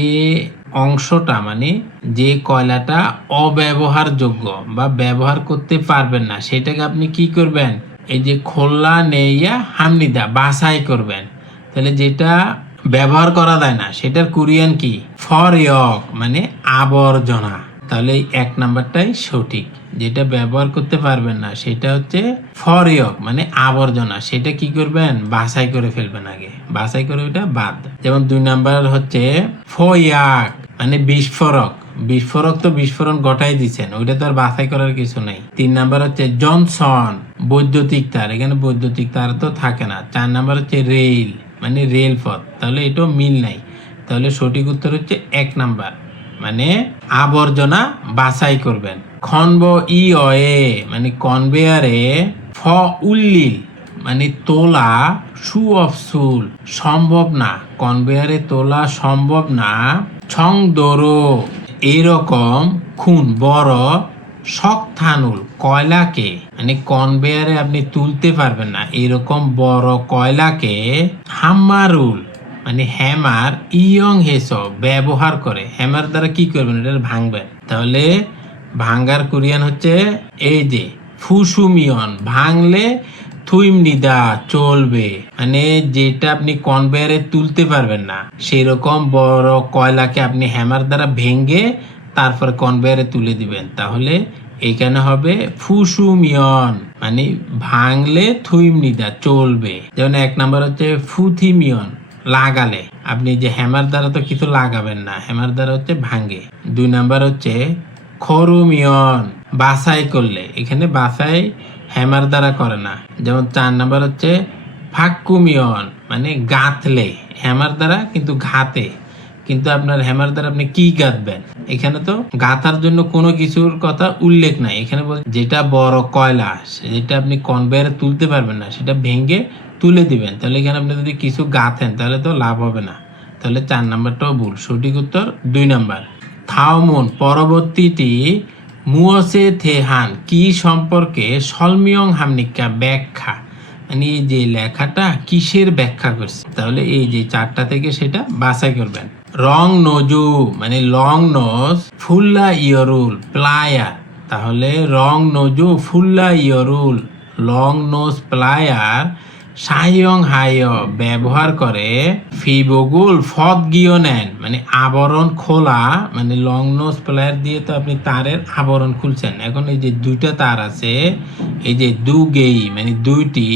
অংশটা মানে যে কয়লাটা অব্যবহারযোগ্য বা ব্যবহার করতে পারবেন না সেটাকে আপনি কি করবেন? এই যে খোলা নেইয়া হামনিদা বাছাই করবেন। তাহলে যেটা ব্যবহার করা যায় না সেটার কোরিয়ান কি? ফরয়ক মানে আবর্জনা। তাহলে এই 1 নাম্বারটাই সঠিক। যেটা ব্যবহার করতে পারবেন না সেটা হচ্ছে ফরয়ক মানে আবর্জনা, সেটা কি করবেন? বাছাই করে ফেলবেন আগে, বাছাই করে ওটা বাদ। যেমন 2 নাম্বার হচ্ছে ফয়াক মানে বিস্ফোরক। বিস্ফোরক তো বিস্ফোরণ ঘটাই দিচ্ছেন, ওইটা তো আর বাছাই করার কিছু নাই। 3 নাম্বার হচ্ছে জনসন বৈদ্যুতিক তার, এখানে বৈদ্যুতিক তার তো থাকে না। 4 নাম্বার হচ্ছে রেল মানে রেলপথ, তাহলে এটাও মিল নাই। তাহলে সঠিক উত্তর হচ্ছে 1 নাম্বার মানে আবর্জনা বাছাই করবেন। খনব ই অয়ে মানে কনভেয়ারে ফ উল্লিল মানে তোলা সু অফসুল সম্ভব না, কনভেয়ারে তোলা সম্ভব না। ছং দোরো এরকম খুন বড় শক্থানুল কয়লাকে মানে কনভেয়ারে আপনি তুলতে পারবেন না এরকম বড় কয়লাকে হাম্মারুল মানে হ্যামার ইয়ং হেস ব্যবহার করে। হ্যামার দ্বারা কি করবেন? এটা ভাঙবেন। তাহলে ভাঙ্গার কোরিয়ান হচ্ছে এই যে ফুসুমিয়ন, ভাঙলে থুইমনিদা চলবে মানে যেটা আপনি কনভেয়ারে তুলতে পারবেন না সেরকম বড় কয়লাকে আপনি হ্যামার দ্বারা ভেঙে তারপর কনভেয়ারে তুলে দিবেন। তাহলে এখানে হবে ফুসুমিয়ন মানে ভাঙলে থুইমনিদা চলবে। যেমন 1 নাম্বার হচ্ছে ফুথিমিয়ন লাগালে, আপনি যে হ্যামার দ্বারা তো কিছু লাগাবেন না, হ্যামার দ্বারা হচ্ছে ভাঙে। 2 নাম্বার হচ্ছে খরুমিয়ন বাছাই করলে, এখানে বাছাই হ্যামার দ্বারা করে না। যেমন 4 নাম্বার হচ্ছে ফাক্কুমিয়ন মানে গাঁথলে, হ্যামার দ্বারা কিন্তু ঘাতে, কিন্তু আপনার হ্যামার দ্বারা আপনি কি গাঁথবেন? এখানে তো গাঁথার জন্য কোনো কিছুর কথা উল্লেখ নাই। এখানে যেটা বড় কয়লা যেটা আপনি কনভেয়ারে তুলতে পারবেন না সেটা ভেঙে তুলে দিবেন। তাহলে এখানে আপনি যদি কিছু গাঁথেন তাহলে তো লাভ হবে না। তাহলে 4 নাম্বারটাও ভুল। সঠিক উত্তর 2 নাম্বার। থাওমুন পরবর্তীটি মুয়সে থেহান কি সম্পর্কে সলমিয়ং হামনিকা ব্যাখ্যা মানে এই যে লেখাটা কিসের ব্যাখ্যা করছে? তাহলে এই যে 4টা থেকে সেটা বাছাই করবেন। রং নজু মানে লং নোজ ফুল্লা ইয়রুল প্লায়ার, তাহলে রং নজু ফুল্লা ইয়রুল লং নোজ প্লায়ার সায়ং হায় ব্যবহার করে ফিবগুল ফদ গিয়ে নেন মানে আবরণ খোলা মানে লং নোজ প্লায়ার দিয়ে তো আপনি তারের আবরণ খুলছেন। এখন এই যে 2টা তার আছে এই যে দুগেই মানে 2টি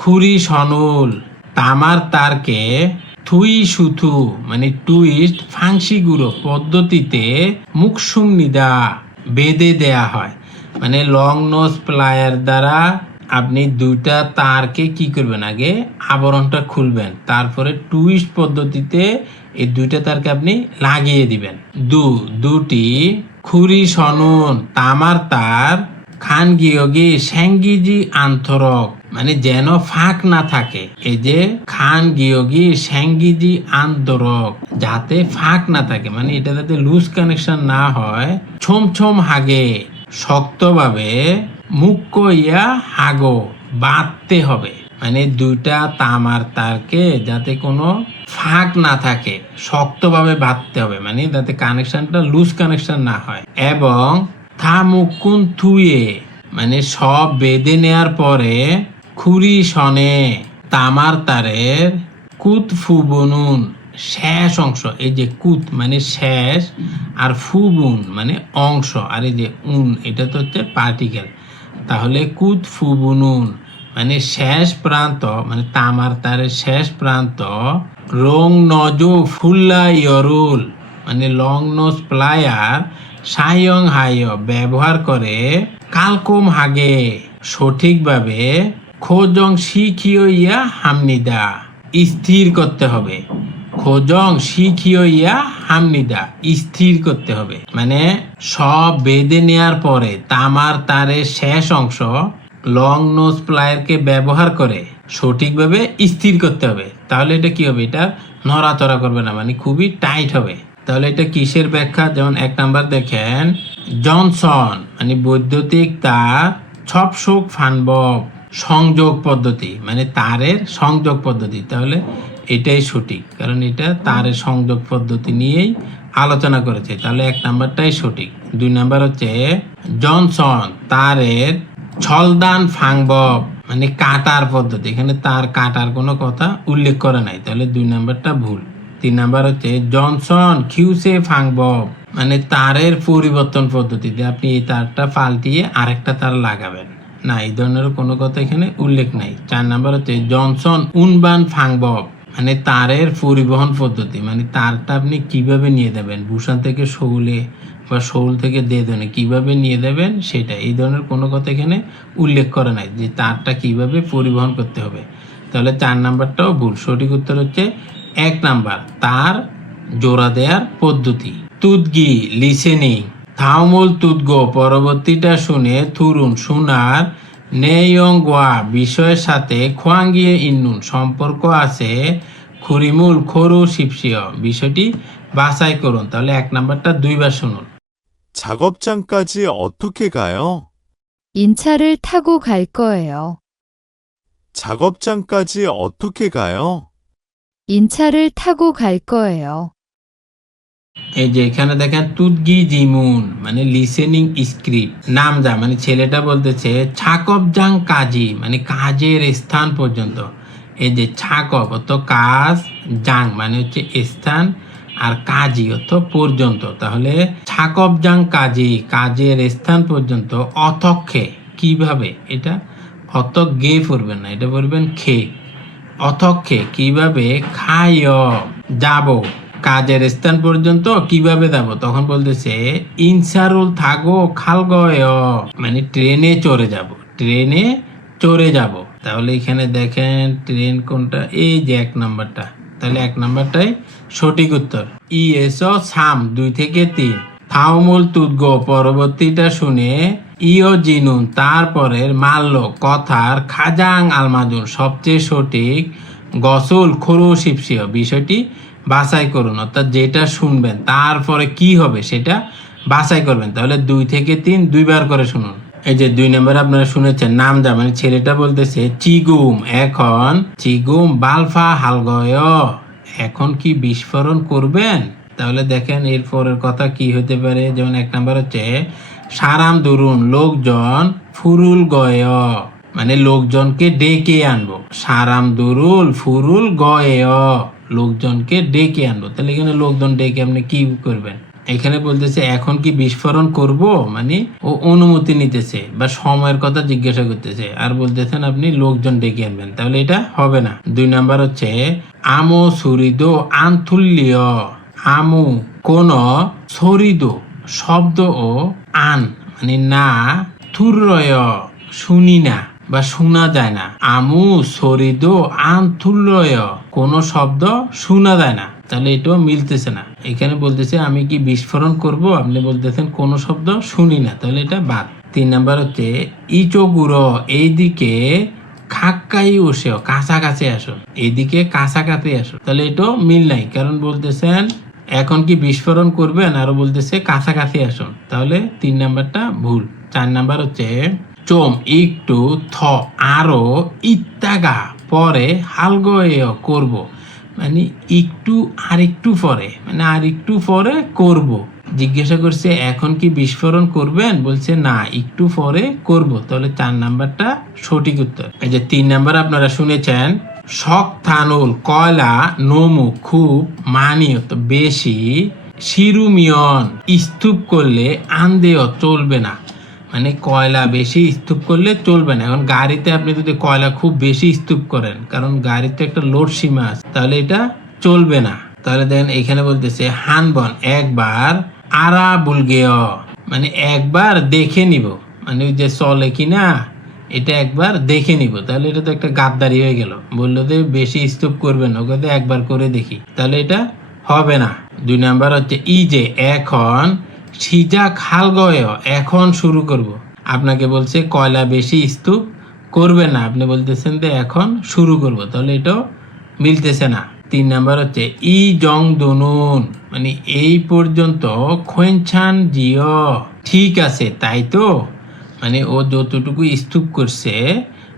খুরি সনুল তামার তারকে থুই সুথু মানে টুইস্ট ফাংশি গুঁড়ো পদ্ধতিতে মুকসুম নিদা বেঁধে দেয়া হয়। মানে লং নোজ প্লায়ার দ্বারা আপনি 2টা তারকে কি করবেন? আগে আবরণটা খুলবেন, তারপরে টুইস্ট পদ্ধতিতে এই 2টা তারকে আপনি লাগিয়ে দিবেন। 2টি খুরি সনুন তামার তার খান গিয়োগি স্যাঙ্গিজি আন্তরক মানে যেন ফাঁক না থাকে। এই যে খান গিয়োগি স্যাঙ্গিজি আন্তরক যাতে ফাঁক না থাকে মানে এটা যাতে লুজ কানেকশন না হয়। ছোম ছোম হাগে শক্তভাবে মুখ্য ইয়া হাগো বাঁধতে হবে মানে 2টা তামার তারকে যাতে কোনো ফাঁক না থাকে শক্তভাবে বাঁধতে হবে মানে যাতে কানেকশনটা লুজ কানেকশন না হয়। এবং থামুকুন থুয়ে মানে সব বেঁধে নেয়ার পরে খুরি সনে তামার তারের কুত ফুবনুন শেষ অংশ, এই যে কুত মানে শেষ আর ফুবুন মানে অংশ আর এই যে উন এটা তো হচ্ছে পার্টিকেল। তাহলে কুত ফুবুনুন মানে শেষ প্রান্ত মানে তামার তারের শেষ প্রান্ত রং নজু ফুল্লা ইয়রুল মানে লং নোজ প্লায়ার সায়ং হায় ব্যবহার করে কালকম হাগে সঠিকভাবে খোজং শিখিও ইয়া হামনিদা স্থির করতে হবে। খোজং শিখিও ইয়া হামনিদা, স্থির করতে হবে। মানে সব বেঁধে নেয়ার পরে তামার তারের শেষ অংশ লং নোজ প্লায়ারকে ব্যবহার করে সঠিকভাবে স্থির করতে হবে। তাহলে এটা কি হবে? এটা নড়াচড়া করবে না, মানে খুবই টাইট হবে। তাহলে এটা কিসের ব্যাখ্যা? যেমন 1 নাম্বার দেখেন, জনসন মানে বৈদ্যুতিক তার ছপসুক ফানবব, সংযোগ পদ্ধতি মানে তারের সংযোগ পদ্ধতি। তাহলে এটাই সঠিক, কারণ এটা তারের সংযোগ পদ্ধতি নিয়েই আলোচনা করেছে। তাহলে 1 নাম্বারটাই সঠিক। 2 নাম্বার হচ্ছে জনসন তারের ছলদান ফাংবব মানে কাটার পদ্ধতি। এখানে তার কাটার কোনো কথা উল্লেখ করে নাই, তাহলে 2 নাম্বারটা ভুল। 3 নাম্বার হচ্ছে জনসন খিউসে ফাংবব মানে তারের পরিবর্তন পদ্ধতিতে আপনি এই তারটা পাল্টিয়ে আরেকটা তার লাগাবেন না, এই ধরনের কোনো কথা এখানে উল্লেখ নাই। 4 নাম্বার হচ্ছে জনসন উনবান ফাংবব মানে তারের পরিবহন পদ্ধতি, মানে তারটা আপনি কিভাবে নিয়ে যাবেন বুসান থেকে শৌলে বা শৌল থেকে দেদনে কিভাবে নিয়ে যাবেন সেটা, এই ধরনের কোনো কথা এখানে উল্লেখ করে নাই যে তারটা কিভাবে পরিবহন করতে হবে। তাহলে 4 নাম্বারটাও ভুল। সঠিক উত্তর হচ্ছে 1 নাম্বার, তার জোড়া দেওয়ার পদ্ধতি। তুদগি লিসেনিং, থাউমুল তুদগো পরবর্তীটা শুনে থুরুন শোনার, নেয়ং গোয়া বিষয়ের সাথে খোয়াঙ্গিয়ে ইন্নুন সম্পর্ক আছে, খুরিমুল খরু শিপসিয় বিষয়টি বাছাই করুন। তাহলে 1 নাম্বারটা 2 বার শুনুন। 작업장까지 어떻게 가요? 인차를 타고 갈 거예요. 작업장까지 어떻게 가요? 인차를 타고 갈 거예요. এই যে এখানে দেখেন তুদগি জিমুন মানে লিসেনিং স্ক্রিপ্ট, নাম যা মানে ছেলেটা বলতেছে ছাকবজাং কাজী মানে কাজের স্থান পর্যন্ত। এই যে ছাকব অর্থ কাজ, জাং মানে হচ্ছে স্থান, আর কাজী অর্থ পর্যন্ত। তাহলে ছাকবজাং কাজী কাজের স্থান পর্যন্ত, অথক্ষে কিভাবে, এটা অতক গে পড়বেন না, এটা পড়বেন খে। অথক্ষে কিভাবে, খায় যাব কাজের স্থান পর্যন্ত কিভাবে যাব, তখন বলতেছে ইনসারুল থাকো খালগয় মানে ট্রেনে চড়ে যাব, ট্রেনে চড়ে যাব। তাহলে এখানে দেখেন ট্রেন কোনটা, এই যে 1 নাম্বারটা। তাহলে 1 নাম্বারটাই সঠিক উত্তর। ইএসও সাম 2 থেকে 3, থাউমুল তুদগো পরবর্তীটা শুনে, ইও জিনুন তারপরের মাল্য কথার, খাজাং আলমাজুন সবচেয়ে সঠিক, গসুল খরু শিপসিয় বিষয়টি বাছাই করুন। অর্থাৎ যেটা শুনবেন তারপরে কি হবে সেটা বাছাই করবেন। তাহলে 2 থেকে 3 2 বার করে শুনুন। এই যে 2 নম্বর আপনারা শুনেছেন, নাম যা মানে ছেলেটা বলতেছে চিগুম এখন, চিগুম বালফা হালগয় এখন কি বিস্ফোরণ করবেন। তাহলে দেখেন এরপরের কথা কি হতে পারে। যেমন 1 নাম্বার হচ্ছে সারাম দুরুন লোকজন, ফুরুল গয় মানে লোকজনকে ডেকে আনবো, সারাম দুরুল ফুরুল গয় লোকজনকে ডেকে আনবো। তাহলে এখানে লোকজন ডেকে আপনি কি করবেন, এখানে বলতেছে এখন কি বিস্ফোরণ করব মানে ও অনুমতি নিতেছে বা সময়ের কথা জিজ্ঞাসা করতেছে, আর বলতেছেন আপনি লোকজন ডেকে আনবেন, তাহলে এটা হবে না। 2 নাম্বার হচ্ছে আমো সুরিদো আনথুল্লিয়, আমু কোন, সরিদ শব্দ ও আন মানে না, থুরয় শুনি না বা শোনা যায় না, আমু সরিদ আনথুল্লয় কোন শব্দ শোনা যায় না। তাহলে এটাও মিলতেছে না। এখানে বলতেছে আমি কি বিস্ফোরণ করব, আপনি বলতেছেন কোন শব্দ শুনি না, তাহলে এটা বাদ। 3 নাম্বার হচ্ছে ইচোগুড়ো এইদিকে, খাক্কাই ওসেও কাছাকাছি আসো, এইদিকে কাছাকাছি আসো, তাহলে এটাও মিল নাই, কারণ বলতেছেন এখন কি বিস্ফোরণ করবেন আর বলতেছে কাছাকাছি আসুন, তাহলে 3 নাম্বারটা ভুল। 4 নাম্বার হচ্ছে চোম একটু, থ আরো, ইত্যাগা পরে, হালগয় করব মানে একটু আর একটু পরে মানে আর একটু পরে করব। জিজ্ঞাসা করছে এখন কি বিস্ফোরণ করবেন, বলছে না একটু পরে করব, তাহলে 4 নাম্বারটা সঠিক উত্তর। এই যে 3 নাম্বার আপনারা শুনেছেন, শক থানুল কয়লা, নমু খুব, মানিও তো বেশি, শিরুমিয়ন স্তূপ করলে, আন্দেয় চলবে না মানে কয়লা বেশি স্তূপ করলে চলবে না। এখন গাড়িতে আপনি যদি কয়লা খুব বেশি স্তূপ করেন, কারণ গাড়িতে একটা লোড সীমা আছে, তাহলে এটা চলবে না। তাহলে দেখেন এখানে বলতেছে হানবন একবার, আরা বুলগেয় মানে একবার দেখে নিব মানে ওই যে চলে কিনা এটা একবার দেখে নিব, তাহলে এটা তো একটা গাদ্দারি হয়ে গেল। বললো যে বেশি স্তূপ করবেন, ওকে তো একবার করে দেখি, তাহলে এটা হবে না। 2 নাম্বার হচ্ছে ই যে এখন সিজা খাল গয়, এখন শুরু করব। আপনাকে বলছে কয়লা বেশি স্তূপ করবে না, আপনি বলতেছেন যে এখন শুরু করব, তাহলে এটাও মিলতেছে না। 3 নাম্বার হচ্ছে ই জং দনুন, মানে এই পর্যন্ত খোয়েনছান জিও, ঠিক আছে তাই তো, মানে ও যতটুকু স্তূপ করছে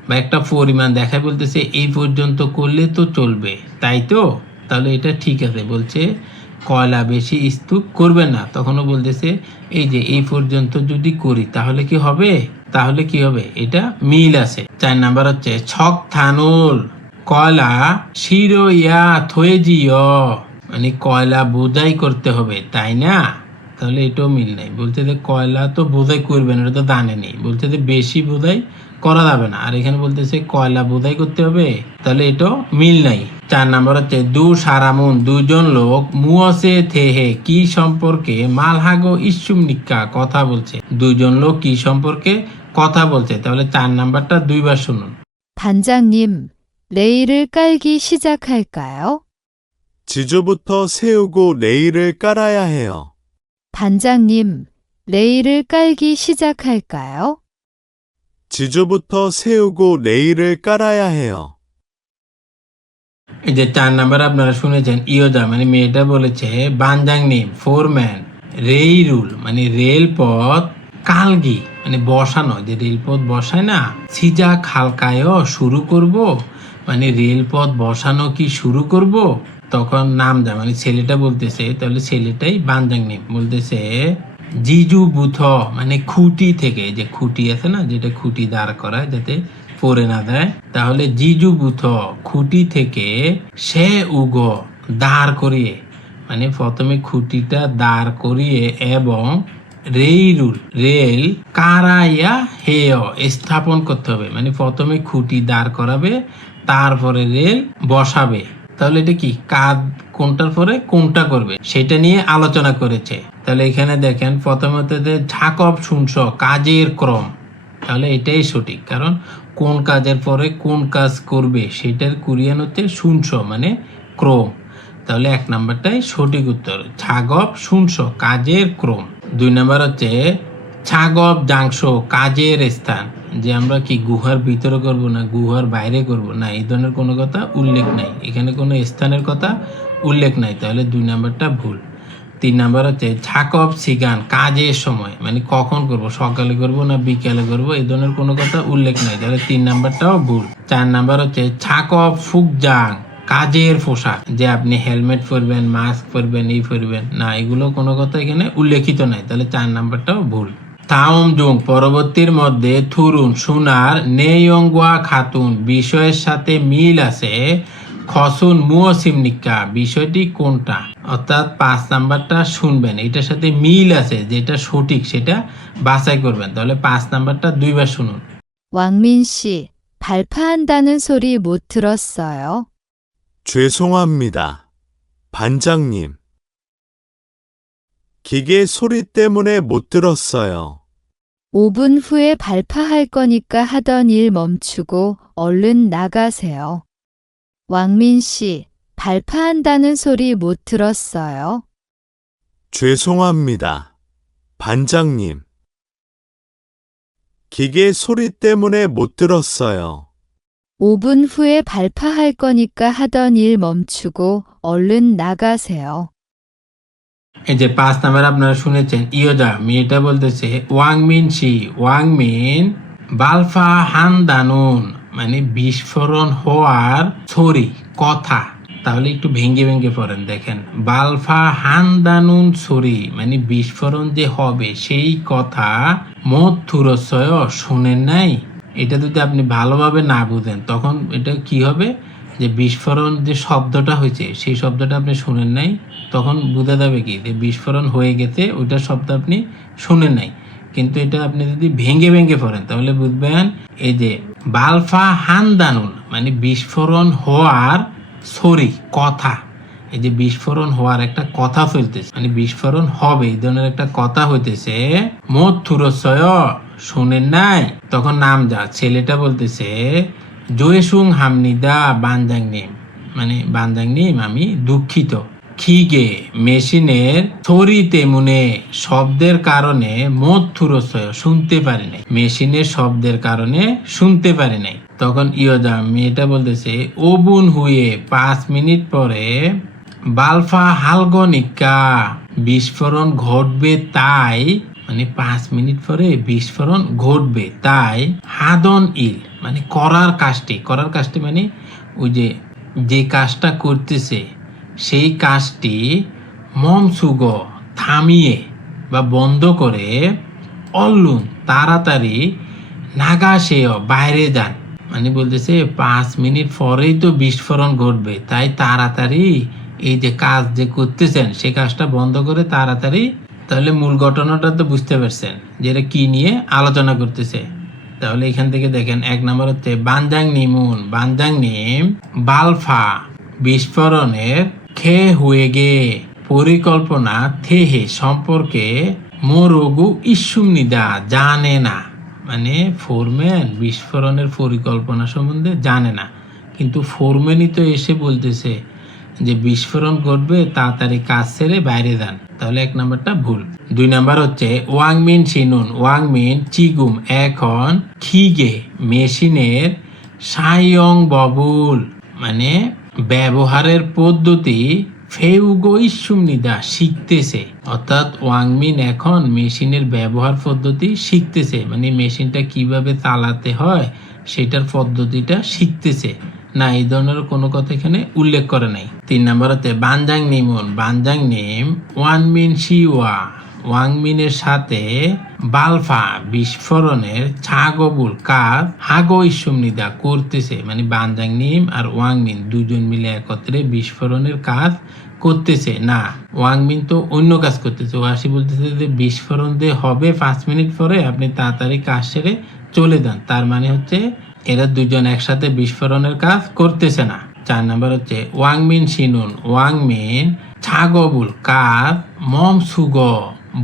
বা একটা পরিমাণ দেখায় বলতেছে এই পর্যন্ত করলে তো চলবে তাই তো, তাহলে এটা ঠিক আছে। বলছে কয়লা বেশি স্তূপ করবে না, তখনও বলতেছে এই যে এই পর্যন্ত যদি করি তাহলে কি হবে, তাহলে কি হবে, এটা মিল আছে। 4 নাম্বার হচ্ছে ছক থানুল কয়লা শিরো ইয়া থয়ে জিও, মানে কয়লা বোঝাই করতে হবে তাই না, তাহলে এটাও মিল নাই। বলতে যে কয়লা তো বোঝাই করবেন, এটা তো দানে নেই, বলতে যে বেশি বোঝাই করা যাবে না, আর এখানে বলতেছে কয়লা বোঝাই করতে হবে, তাহলে এটাও মিল নাই। 4 নাম্বার হচ্ছে দু সারামুন, দুজন লোক মুয়সে থেহে কি সম্পর্কে মালহাগো ইসুম নিক্কা কথা বলছে, দুজন লোক কি সম্পর্কে কথা বলছে, তাহলে 4 নাম্বারটা 2বার শুনুন। 반장님, 레일을 깔기 시작할까요? 지주부터 세우고 레일을 깔아야 해요. 반장님, 레일을 깔기 시작할까요? 지주부터 세우고 레일을 깔아야 해요. এই যে 4 নাম্বার আপনারা শুনেছেন ইয়োদা, মানে মেয়েটা বলেছে বানজাং নেম ফোরম্যান রেইরুল, মানে রেলপথ কালগি, মানে বসানো, যে রেলপথ বসায় না, সিজা খালকায় শুরু করব, মানে রেলপথ বসানো কি শুরু করব, তখন নাম যা মানে ছেলেটা বলতেছে, তাহলে ছেলেটাই বানজাং নেম বলতেছে জিজু বুথ, মানে খুঁটি থেকে, যে খুঁটি আছে না, যেটা খুঁটি দাঁড় করায় যাতে পড়ে না দেয়, তাহলে জিজু বুথ খুঁটি থেকে সে উগো দাঁড় করিয়ে, মানে প্রথমে খুঁটিটা দাঁড় করিয়ে এবং রেইরুল রেল কারাইয়া হেয় স্থাপন করতে হবে, মানে প্রথমে খুঁটি দাঁড় করাবে তারপরে রেল বসাবে, তাহলে এটা কি কাজ কোনটার পরে কোনটা করবে সেটা নিয়ে আলোচনা করেছে। তাহলে এখানে দেখেন প্রথমত ঝাকব শুনছ কাজের ক্রম, তাহলে এটাই সঠিক, কারণ কোন কাজের পরে কোন কাজ করবে সেটার কোরিয়ান হচ্ছে শুনছ মানে ক্রম, তাহলে 1 নাম্বারটাই সঠিক উত্তর, ছাগব শুনছ কাজের ক্রম। 2 নাম্বার হচ্ছে ছাগব জাংশ কাজের স্থান, যে আমরা কি গুহার ভিতরে করব না গুহার বাইরে করব না, এই ধরনের কোনো কথা উল্লেখ নাই, এখানে কোনো স্থানের কথা উল্লেখ নাই, তাহলে 2 নাম্বারটা ভুল। 3 নাম্বার হচ্ছে ছাকব সিগান কাজের সময়, মানে কখন করব, সকালে করব না বিকালে করব, এই ধরনের কোনো কথা উল্লেখ নাই, তাহলে 3 নাম্বারটাও ভুল। 4 নাম্বার হচ্ছে ছাকব ফুকজাং কাজের পোশাক, যে আপনি হেলমেট পরবেন মাস্ক পরবেন এই পরবেন না, এগুলো কোনো কথা এখানে উল্লেখিত নাই, তাহলে 4 নাম্বারটাও ভুল। তাওম জুং পরবর্তীর মধ্যে থুরুন সোনার নেয়ংগুয়া খাতুন বিষয়ের সাথে মিল আছে, খসুন মুয়সিম নিক্কা বিষয়টি কোনটা, অর্থাৎ 5 নাম্বারটা শুনবেন, এটার সাথে মিল আছে, যেটা সঠিক সেটা বাছাই করবেন, তাহলে 5 নাম্বারটা 2বার শুনুন। 왕민 씨, 발파한다는 소리 못 들었어요. 죄송합니다. 반장님. 기계 소리 때문에 못 들었어요. 5분 후에 발파할 거니까 하던 일 멈추고 얼른 나가세요. 왕민 씨, 발파한다는 소리 못 들었어요. 죄송합니다. 반장님. 기계 소리 때문에 못 들었어요. 5분 후에 발파할 거니까 하던 일 멈추고 얼른 나가세요. এই যে 5 নাম্বার আপনারা শুনেছেন ইয়োদা, মেয়েটা বলতেছে ওয়াংমিন শি, ওয়াংমিন বালফা হানদানুন, মানে বিস্ফোরণ হওয়ার ছড়ি কথা, তাহলে একটু ভেঙ্গে ভেঙ্গে পড়েন, দেখেন বালফা হানদানুন ছড়ি, মানে বিস্ফোরণ যে হবে সেই কথা মথুরসয় শুনেন নাই, এটা যদি আপনি ভালোভাবে না বুঝেন তখন এটা কি হবে, যে বিস্ফোরণ যে শব্দটা হয়েছে সেই শব্দটা আপনি শুনেন নাই, তখন বোঝা যাবে কি যে বিস্ফোরণ হয়ে গেছে, ওইটা শব্দ আপনি শুনেন নাই, কিন্তু এটা আপনি যদি ভেঙ্গে ভেঙ্গে পড়েন তাহলে বুঝবেন এই যে বালফা হানদানুন, মানে বিস্ফোরণ হওয়ার ছড়ি কথা, এই যে বিস্ফোরণ হওয়ার একটা কথা চলতেছে, মানে বিস্ফোরণ হবে এই ধরনের একটা কথা হইতেছে, মথুরসয় শোনেন নাই? তখন নাম যা ছেলেটা বলতেছে জয়েসুং হামনিদা বানজাং নিম, মানে বানজাং নিম আমি দুঃখিত। খিগে মেশিনের থরি তেমুনে শব্দের কারণে মত থুরসয় শুনতে পারি নাই, মেশিনের শব্দের কারণে শুনতে পারি নাই। তখন ইয়োদা মেয়েটা বলতেছে ওবুন হুয়ে 5 মিনিট পরে বালফা হালগনিকা বিস্ফোরণ ঘটবে তাই, মানে 5 মিনিট পরে বিস্ফোরণ ঘটবে তাই হাদন ইল মানে করার কাজটি মানে ওই যে কাজটা করতেছে সেই কাজটি মমসুগ থামিয়ে বা বন্ধ করে অল্লুন তাড়াতাড়ি নাগাসেও বাইরে যান, মানে বলতেছে 5 মিনিট পরেই তো বিস্ফোরণ ঘটবে তাই তাড়াতাড়ি এই যে কাজ যে করতেছেন সেই কাজটা বন্ধ করে তাড়াতাড়ি। তাহলে মূল ঘটনাটা তো বুঝতে পারছেন যে এটা কি নিয়ে আলোচনা করতেছে। তাহলে এখান থেকে দেখেন 1 নম্বর হচ্ছে বানজাং নিমুন বানজাং নিম বালফা বিস্ফোরণের খে হুয়ে গে পরিকল্পনা থেহে সম্পর্কে মোরগু ইস্যুমনিদা জানে না, মানে ফোরম্যান বিস্ফোরণের পরিকল্পনা সম্বন্ধে জানে না, কিন্তু ফোরম্যানই তো এসে বলতেছে যে বিস্ফোরণ ঘটবে তাড়াতাড়ি কাজ ছেড়ে বাইরে যান। তাহলে 1 নাম্বারটা ভুল। 2 নাম্বার হচ্ছে ওয়াংমিন শিনুন ওয়াংমিন চিগুম এখন খিগে মেশিনের সাইয়ং ববুল মানে ব্যবহারের পদ্ধতি ফেউগো ইস্যুমনিদা শিখতেছে, অর্থাৎ ওয়াংমিন এখন মেশিনের ব্যবহার পদ্ধতি শিখতেছে, মানে মেশিনটা কিভাবে চালাতে হয় সেটার পদ্ধতিটা শিখতেছে না, এই ধরনের কোনো কথা এখানে উল্লেখ করে নাই। 3 নাম্বার হচ্ছে বানজাং নিমুন বানজাং নিম ওয়ানমিন শিওয়া ওয়াংমিনের সাথে বালফা বিস্ফোরণের ছাগবুল কাজ হাগো ইস্যুমনিদা করতেছে, মানে বানজাং নিম আর ওয়াংমিন দুজন মিলে একত্রে বিস্ফোরণের কাজ করতেছে না, ওয়াংমিন তো অন্য কাজ করতেছে। ও আসি বলতেছে যে বিস্ফোরণ দিয়ে হবে 5 মিনিট পরে আপনি তাড়াতাড়ি কাজ সেরে চলে যান, তার মানে হচ্ছে এরা দুজন একসাথে বিস্ফোরণের কাজ করতেছে না। 4 নাম্বার হচ্ছে ওয়াংমিন শিনুন ওয়াংমিন ছাগবুল কাজ মমসুগ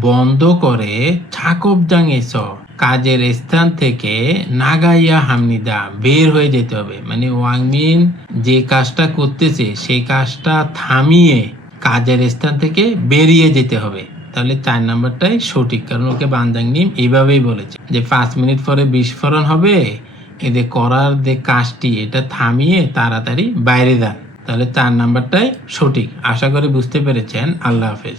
বন্ধ করে ছাকবজাং এস কাজের স্থান থেকে নাগাইয়া হামনিদা বের হয়ে যেতে হবে, মানে ওয়াংমিন যে কাজটা করতেছে সেই কাজটা থামিয়ে কাজের স্থান থেকে বেরিয়ে যেতে হবে। তাহলে 4 নাম্বারটাই সঠিক, কারণ ওকে বানজাং নিম এইভাবেই বলেছে যে 5 মিনিট পরে বিস্ফোরণ হবে, এদের করার যে কাজটি এটা থামিয়ে তাড়াতাড়ি বাইরে যান। তাহলে 4 নাম্বারটাই সঠিক। আশা করি বুঝতে পেরেছেন। আল্লাহ হাফেজ।